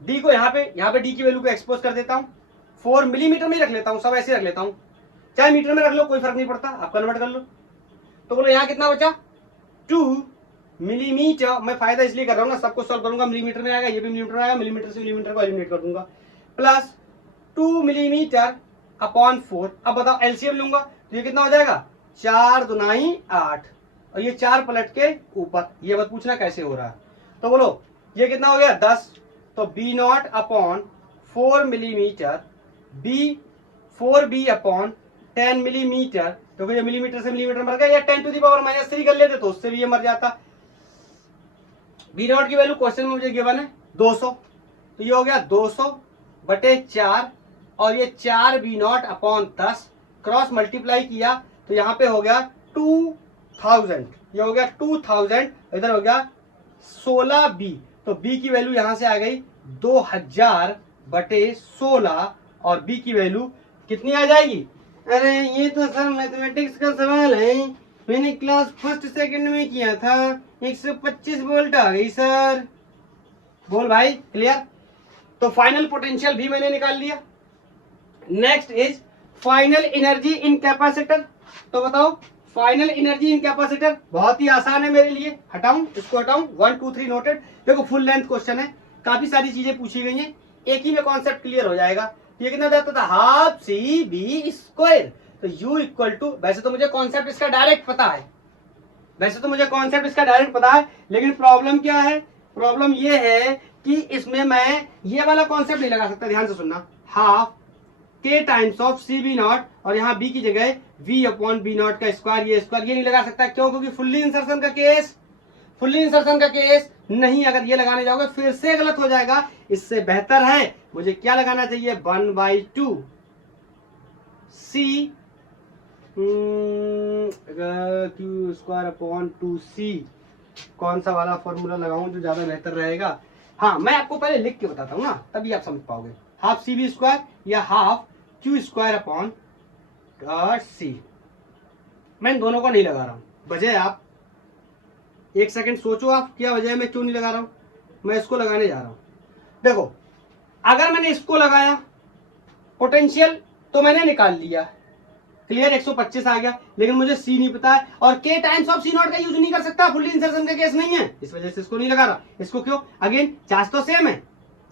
d को यहाँ पे d की वैल्यू को एक्सपोज कर देता हूं, 4 मिलीमीटर में ही रख लेता हूं, सब ऐसे रख लेता हूं, चाहे मीटर में रख लो कोई फर्क नहीं पड़ता, आप कन्वर्ट कर लो। तो बोलो यहाँ कितना बचा, 2 मिलीमीटर। मैं फायदा इसलिए कर रहा हूं ना, सबको सॉल्व करूंगा मिलीमीटर में आएगा, ये भी मिलीमीटर में आएगा, मिलीमीटर से मिलीमीटर को एलिमिनेट कर दूंगा, प्लस 2 मिलीमीटर अपॉन 4। अब बताओ एलसीएम लूंगा तो ये कितना हो जाएगा, 4 दूनाई 8, और ये 4 पलट के ऊपर, ये मत पूछना कैसे हो रहा है। तो बोलो ये कितना हो गया, 10, तो b not upon 4 millimetre, b upon 10 millimetre, क्योंकि ये मिलीमीटर से मिलीमीटर मर गया, या 10 टू द पावर -3 कर लेते तो उससे भी ये मर जाता। b नॉट की वैल्यू क्वेश्चन में मुझे गिवन है 200, तो ये हो गया 200/4, और ये 4 b not upon 10 cross multiply किया तो यहाँ पे हो गया 2000, ये हो गया 2000, इधर हो गया 16b, तो b की वैल्यू यहां से आ गई 2000/16, और b की वैल्यू कितनी आ जाएगी, अरे ये तो सर मैथमेटिक्स का सवाल है, मैंने क्लास फर्स्ट सेकंड में किया था, 125 वोल्ट आ गई सर। बोल भाई क्लियर। तो फाइनल पोटेंशियल भी मैंने निकाल लिया। Next is final energy in capacitor. तो बताओ फाइनल एनर्जी इन कैपेसिटर, बहुत ही आसान है मेरे लिए, हटाऊं इसको, हटाऊं, 1 2 3 नोटेड। देखो फुल लेंथ क्वेश्चन है, काफी सारी चीजें पूछी गई हैं, एक ही में कॉन्सेप्ट क्लियर हो जाएगा। ये कितना जाता था, हाफ सी बी स्क्वायर, तो u इक्वल टू, वैसे तो मुझे कॉन्सेप्ट इसका डायरेक्ट पता है, लेकिन प्रॉब्लम क्या है, प्रॉब्लम ये है कि इसमें मैं ये वाला कॉन्सेप्ट नहीं लगा सकता, ध्यान से सुनना, half k times of C B not, और यहाँ b की जगह v अपॉन बी नॉट का स्क्वायर, ये नहीं लगा सकता, क्यों, क्योंकि फुल्ली इंसर्शन का केस नहीं, अगर ये लगाने जाओगे फिर से गलत हो जाएगा। इससे बेहतर है मुझे क्या लगाना चाहिए, 1/2 C Q square upon 2c। कौन सा वाला फॉर्मूला लगाऊं जो ज्यादा बेहतर रहेगा? हाँ, मैं आपको पहले लिख के बताता हूँ ना, तभी आप समझ पाओगे। हाफ सी बी स्क्वायर या हाफ क्यू स्क्वायर अपॉन सी। मैं दोनों को नहीं लगा रहा हूँ, वजह आप एक सेकंड सोचो, आप क्या वजह है मैं क्यों नहीं लगा रहा हूँ। मैं इसको लगाने जा रहा हूँ। देखो, अगर मैंने इसको लगाया पोटेंशियल तो मैंने निकाल लिया, क्लियर, 125 आ गया, लेकिन मुझे सी नहीं पता है और के टाइम्स ऑफ सी नॉट का यूज नहीं कर सकता, फुल इंसर्शन का केस नहीं है, इस वजह से इसको नहीं लगा रहा। इसको क्यों? अगेन चार्ज तो सेम है,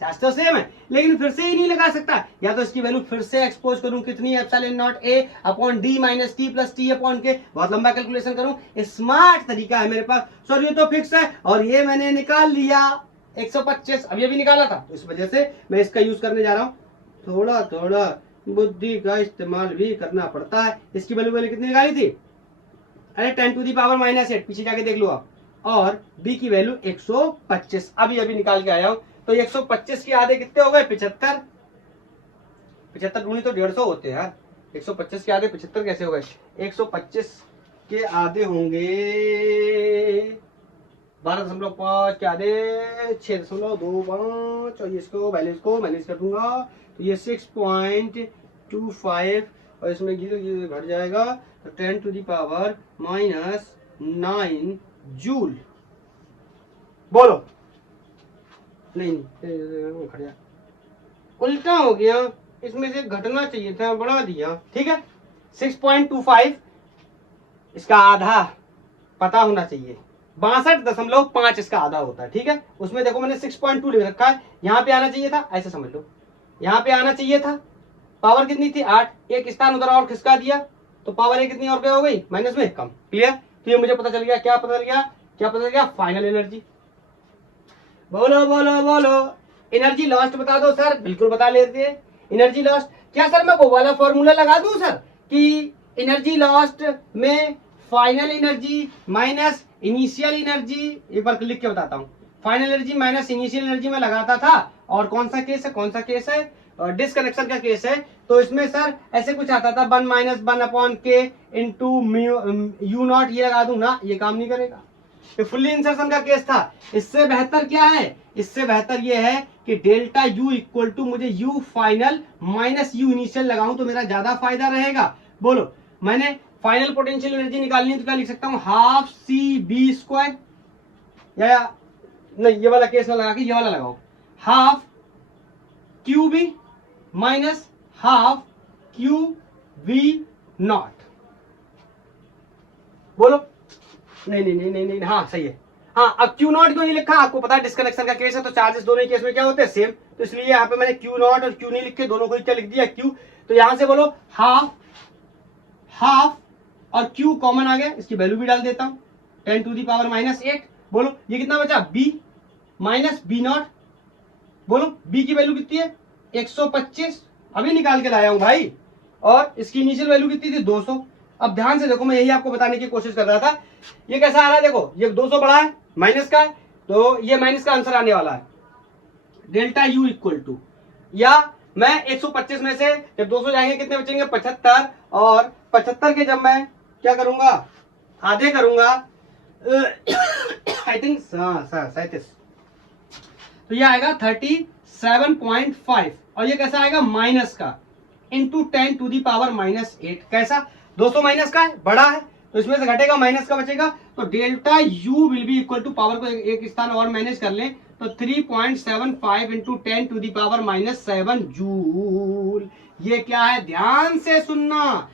चार्ज तो सेम है, लेकिन फिर से ही नहीं लगा सकता। या तो इसकी वैल्यू फिर से एक्सपोज करूं, कितनी, epsilon not a upon D minus T plus T upon के, बहुत लंबा कैलकुलेशन करूं। स्मार्ट तरीका है मेरे पास। सर ये तो फिक्स है और ये मैंने निकाल लिया 125, अब ये भी निकाला था, तो इस वजह से मैं इसका यूज करने जा रहा हूं। थोड़ा थोड़ा बुद्धि का इस्तेमाल भी करना पड़ता है। इसकी वैल्यू कितनी निकाली थी? अरे 10 टू दी पावर -8, पीछे जाके देख लो आप। और b की वैल्यू 125 अभी निकाल के आया हूं। तो 125 के आधे कितने हो गए? 75। 75 दूनी तो 150 होते हैं यार। 125 के आधे 75 कैसे हो गए? 125 के आधे होंगे 12.5 के आधे 6.25, और इसको वैल्यूज को मैनेज कर दूंगा तो ये 6.25 और इसमें घट जाएगा तो 10 टू दी पावर -9 जूल। बोलो, नहीं घट गया, उल्टा हो गया, इसमें से घटना चाहिए था, बढ़ा दिया। ठीक है, 6.25 इसका आधा पता होना चाहिए, 62.5 इसका आधा होता है। ठीक है, उसमें देखो मैंने 6.2 लिख रखा है, यहाँ पे आना चाहिए था, ऐसे समझ लो, यहाँ पे आना चाहिए था। पावर कितनी थी? 8, एक स्थान उधर और खिसका दिया तो पावर ए कितनी और क्या हो गई? माइनस में कम। क्लियर? तो ये मुझे पता चल गया, क्या पता चल गया, क्या पता चल गया? Final energy. बोलो बोलो बोलो, एनर्जी लॉस्ट बता दो सर। बिल्कुल बता लेते हैं एनर्जी लॉस्ट। क्या सर मैं वो वाला फॉर्मूला लगा दूं सर कि एनर्जी लॉस्ट में final energy minus initial energy, एक बार लिख के बताता हूँ, final energy minus initial energy में लगाता था। और कौन सा केस है? कौन सा केस है? डिसकनेक्शन का केस है। तो इसमें सर ऐसे कुछ आता था 1 - 1 अपॉन के इंटू यू नॉट, ये लगा दूं ना, ये काम नहीं करेगा। ये फुल्ली इंसर्शन का केस था। इससे बेहतर क्या है? इससे बेहतर ये है कि डेल्टा यू इक्वल टू मुझे you final minus u initial लगाऊं तो मेरा ज्यादा फायदा रहेगा। बोलो, मैंने फाइनल पोटेंशियल एनर्जी निकालनी है तो क्या लिख सकता हूं? हाफ सी बी स्क्वायर, या नहीं ये वाला केस ना लगा के ये वाला लगाओ, half Q B minus half Q V naught. बोलो, नहीं नहीं नहीं नहीं नहीं, हाँ सही है। हाँ, अब क्यू नॉट क्यों नहीं लिखा? आपको पता है डिस्कनेक्शन का केस है तो चार्जेस दोनों ही केस में क्या होते हैं? सेम। तो इसलिए यहाँ पे मैंने क्यू नॉट और क्यू नहीं लिख के दोनों को क्या लिख दिया? क्यू। तो यहां से बोलो हाफ हाफ और क्यू कॉमन आ गया, इसकी वैल्यू भी डाल देता हूं 10 टू दी पावर -8। बोलो ये कितना बचा? B minus B not. बोलो बी की वैल्यू कितनी है? 125 अभी निकाल के लाया हूं भाई। और इसकी इनिशियल वैल्यू कितनी थी? 200। अब ध्यान से देखो, मैं यही आपको बताने की कोशिश कर रहा था। ये कैसा आ रहा है? देखो ये 200 बड़ा है, माइनस का है, तो ये माइनस का आंसर आने वाला है। डेल्टा यू इक्वल टू, या मैं 125 में से जब 200 जाएंगे कितने बचेंगे? 75। और 75 के जब मैं क्या करूंगा? आधे करूंगा आई थिंक 37, तो ये आएगा 37.5। और ये कैसा आएगा? माइनस का इंटू 10 टू दी पावर -8। कैसा? 200 माइनस का है, बड़ा है, तो इसमें से घटेगा, माइनस का बचेगा, तो delta U will be equal to, power को एक स्थान और मैनेज कर लें तो 3.75 into 10 to the power -7 joule. ये क्या है? ध्यान से सुनना,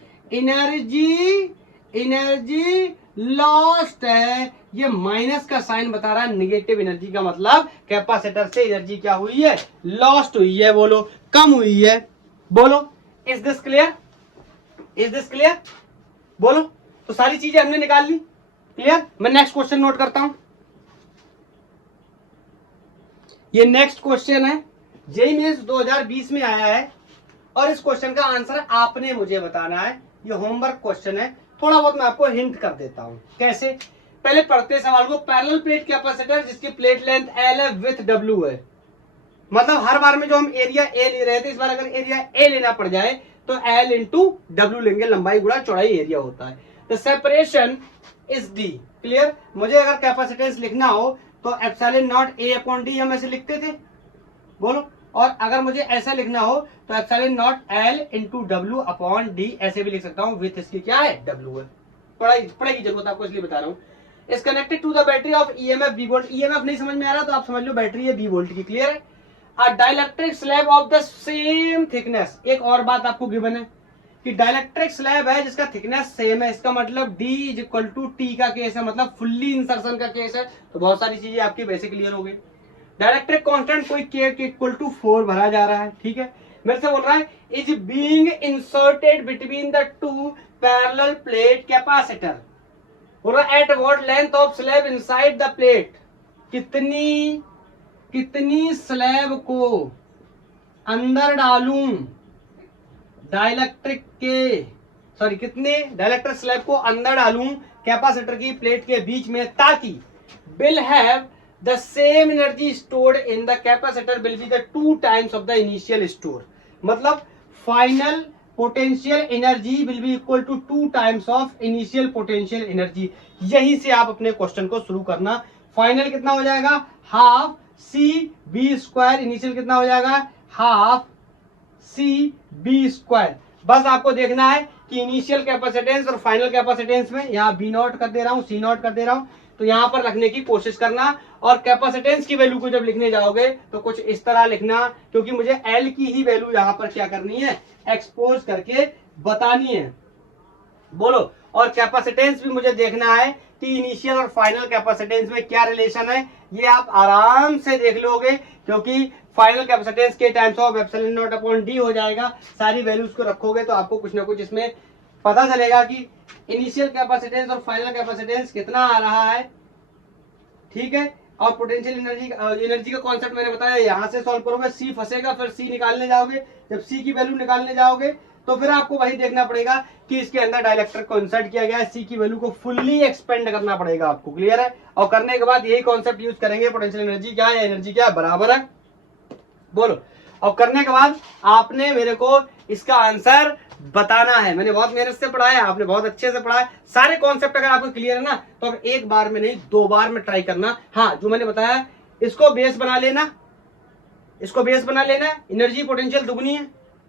एनर्जी लॉस्ट है। ये माइनस का साइन बता रहा है निगेटिव एनर्जी का, मतलब कैपेसिटर से एनर्जी क्या हुई है? लॉस्ट हुई है। बोलो, कम हुई है। बोलो, is this clear? Is this clear? बोलो, तो सारी चीजें हमने निकाल ली। क्लियर? मैं नेक्स्ट क्वेश्चन नोट करता हूं। ये नेक्स्ट क्वेश्चन है, जेईई मेंस 2020 में आया है और इस क्वेश्चन का आंसर आपने मुझे बताना है। ये होमवर्क क्वेश्चन है, थोड़ा बहुत मैं आपको हिंट कर देता हूं। कैसे? पहले पढ़ते हैं सवाल को। पैरेलल प्लेट कैपेसिटर जिसकी प्लेट लेंथ L है विथ W है, मतलब हर बार में जो हम एरिया ए ले रहे थे, इस बार अगर एरिया ए लेना पड़ जाए तो L इंटू W लेंगे, लंबाई गुणा चौड़ाई एरिया होता है। The separation is D। Clear? मुझे अगर कैपेसिटेंस लिखना हो तो epsilon not A upon D हम ऐसे लिखते थे, बोलो। और अगर मुझे ऐसा लिखना हो तो epsilon not L into W upon D ऐसे भी लिख सकता हूं, विथ इसकी क्या है W है। पढ़ाई की जरूरत आपको इसलिए बता रहा हूं। Is connected to the battery of EMF B volt. EMF नहीं समझ में आ रहा तो आप समझ लो बैटरी है B वोल्ट की। क्लियर है? A dielectric slab of the same thickness. एक और बात आपको गिवन है कि डाइलेक्ट्रिक स्लैब है जिसका थिकनेस सेम है, इसका मतलब D is equal to T का केस है, मतलब फुल्ली इंसर्शन का केस है। तो बहुत सारी चीजें आपकी वैसे क्लियर हो गई। डाइलेक्ट्रिक कांस्टेंट कोई K के इक्वल टू 4 भरा जा रहा है, ठीक है। मेरे से बोल रहा है is being inserted between the two parallel plate capacitor. बोल रहा है at what length of slab inside the plate. कितनी स्लैब को अंदर डालूं डाइलेक्ट्रिक के, सॉरी कितने डाइलेक्ट्रिक स्लैब को अंदर डालूं कैपेसिटर की प्लेट के बीच में, ताकि will have the same energy stored in the capacitor will be the 2 times of the initial store. मतलब final potential energy will be equal to 2 times of initial potential energy. यहीं से आप अपने क्वेश्चन को शुरू करना। फाइनल कितना हो जाएगा? Half CB²। इनिशियल कितना हो जाएगा? Half CB²। बस आपको देखना है कि इनिशियल कैपेसिटेंस और फाइनल कैपेसिटेंस में यहाँ B0 कर दे रहा हूँ, C0 कर दे रहा हूँ, तो यहां पर रखने की कोशिश करना। और कैपेसिटेंस की वैल्यू को जब लिखने जाओगे तो कुछ इस तरह लिखना, क्योंकि मुझे L की ही वैल्यू यहां पर क्या करनी है? एक्सपोज करके बतानी है। बोलो। और कैपेसिटेंस भी मुझे देखना है कि इनिशियल और फाइनल कैपेसिटेंस में क्या रिलेशन है। ये आप आराम से देख लोगे, क्योंकि फाइनल कैपेसिटेंस के times of epsilon not upon D हो जाएगा। सारी वैल्यूज को रखोगे तो आपको कुछ ना कुछ इसमें पता चलेगा कि इनिशियल कैपेसिटेंस और फाइनल कैपेसिटेंस कितना आ रहा है, ठीक है। और पोटेंशियल एनर्जी का कॉन्सेप्ट मैंने बताया, यहां से सॉल्व करोगे, C फंसेगा, फिर C निकालने जाओगे। जब C की वैल्यू निकालने जाओगे तो फिर आपको वही देखना पड़ेगा कि इसके अंदर डाइलेक्ट्रिक को इंसर्ट किया गया है, C की वैल्यू को फुल्ली एक्सपेंड करना पड़ेगा आपको। क्लियर है? और करने के बाद यही कॉन्सेप्ट यूज करेंगे, पोटेंशियल एनर्जी क्या है, एनर्जी क्या है, बराबर है। बोलो। और करने के बाद आपने मेरे को इसका आंसर बताना है। मैंने बहुत मेहनत से पढ़ाया, आपने बहुत अच्छे से पढ़ा है। सारे कॉन्सेप्ट अगर आपको क्लियर है ना, तो अब एक बार में नहीं 2 बार में ट्राई करना। हाँ, जो मैंने बताया इसको बेस बना लेना, इसको बेस बना लेना। एनर्जी पोटेंशियल दुगनी है,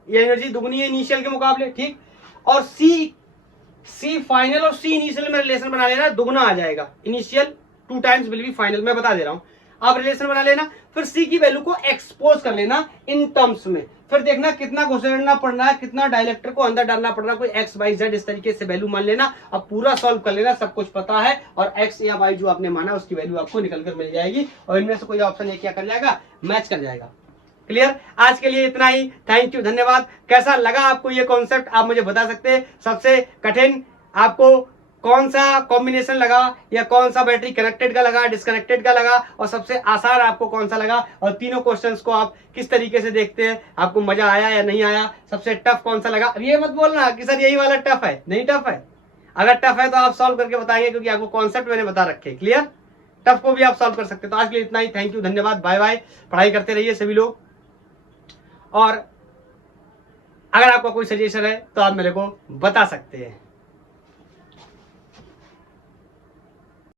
ये एनर्जी दुगनी है इनिशियल के मुकाबले, ठीक। और सी फाइनल और सी इनिशियल में रिलेशन बना लेना, दुगना आ जाएगा। Initial 2 times will be final, मैं बता दे रहा हूं। आप रिलेशन बना लेना, फिर C की वैल्यू को एक्सपोज कर लेना इन टर्म्स में। फिर देखना कितना घुसेड़ना पड़ना है, कितना डाइलेक्ट्रिक को अंदर डालना पड़ रहा है, कोई X Y Z इस तरीके से वैल्यू मान लेना। अब पूरा सॉल्व कर लेना, सब कुछ पता है, और X या Y जो आपने माना उसकी वैल्यू आपको निकल कर मिल जाएगी, और इनमें से कोई ऑप्शन क्या कर जाएगा? मैच कर जाएगा। क्लियर? आज के लिए इतना ही। थैंक यू, धन्यवाद। कैसा लगा आपको ये कॉन्सेप्ट आप मुझे बता सकते हैं। सबसे कठिन आपको कौन सा कॉम्बिनेशन लगा, या कौन सा बैटरी कनेक्टेड का लगा, डिस्कनेक्टेड का लगा, और सबसे आसान आपको कौन सा लगा, और तीनों क्वेश्चंस को आप किस तरीके से देखते हैं, आपको मजा आया या नहीं आया, सबसे टफ कौन सा लगा। अब ये मत बोलना कि सर यही वाला टफ है, नहीं टफ है। अगर टफ है तो आप सॉल्व करके बताएंगे, क्योंकि आपको कॉन्सेप्ट मैंने बता रखे। क्लियर? टफ को भी आप सॉल्व कर सकते हैं। तो आज के लिए इतना ही। थैंक यू, धन्यवाद, बाय बाय। पढ़ाई करते रहिए सभी लोग, और अगर आपका कोई सजेशन है तो आप मेरे को बता सकते हैं।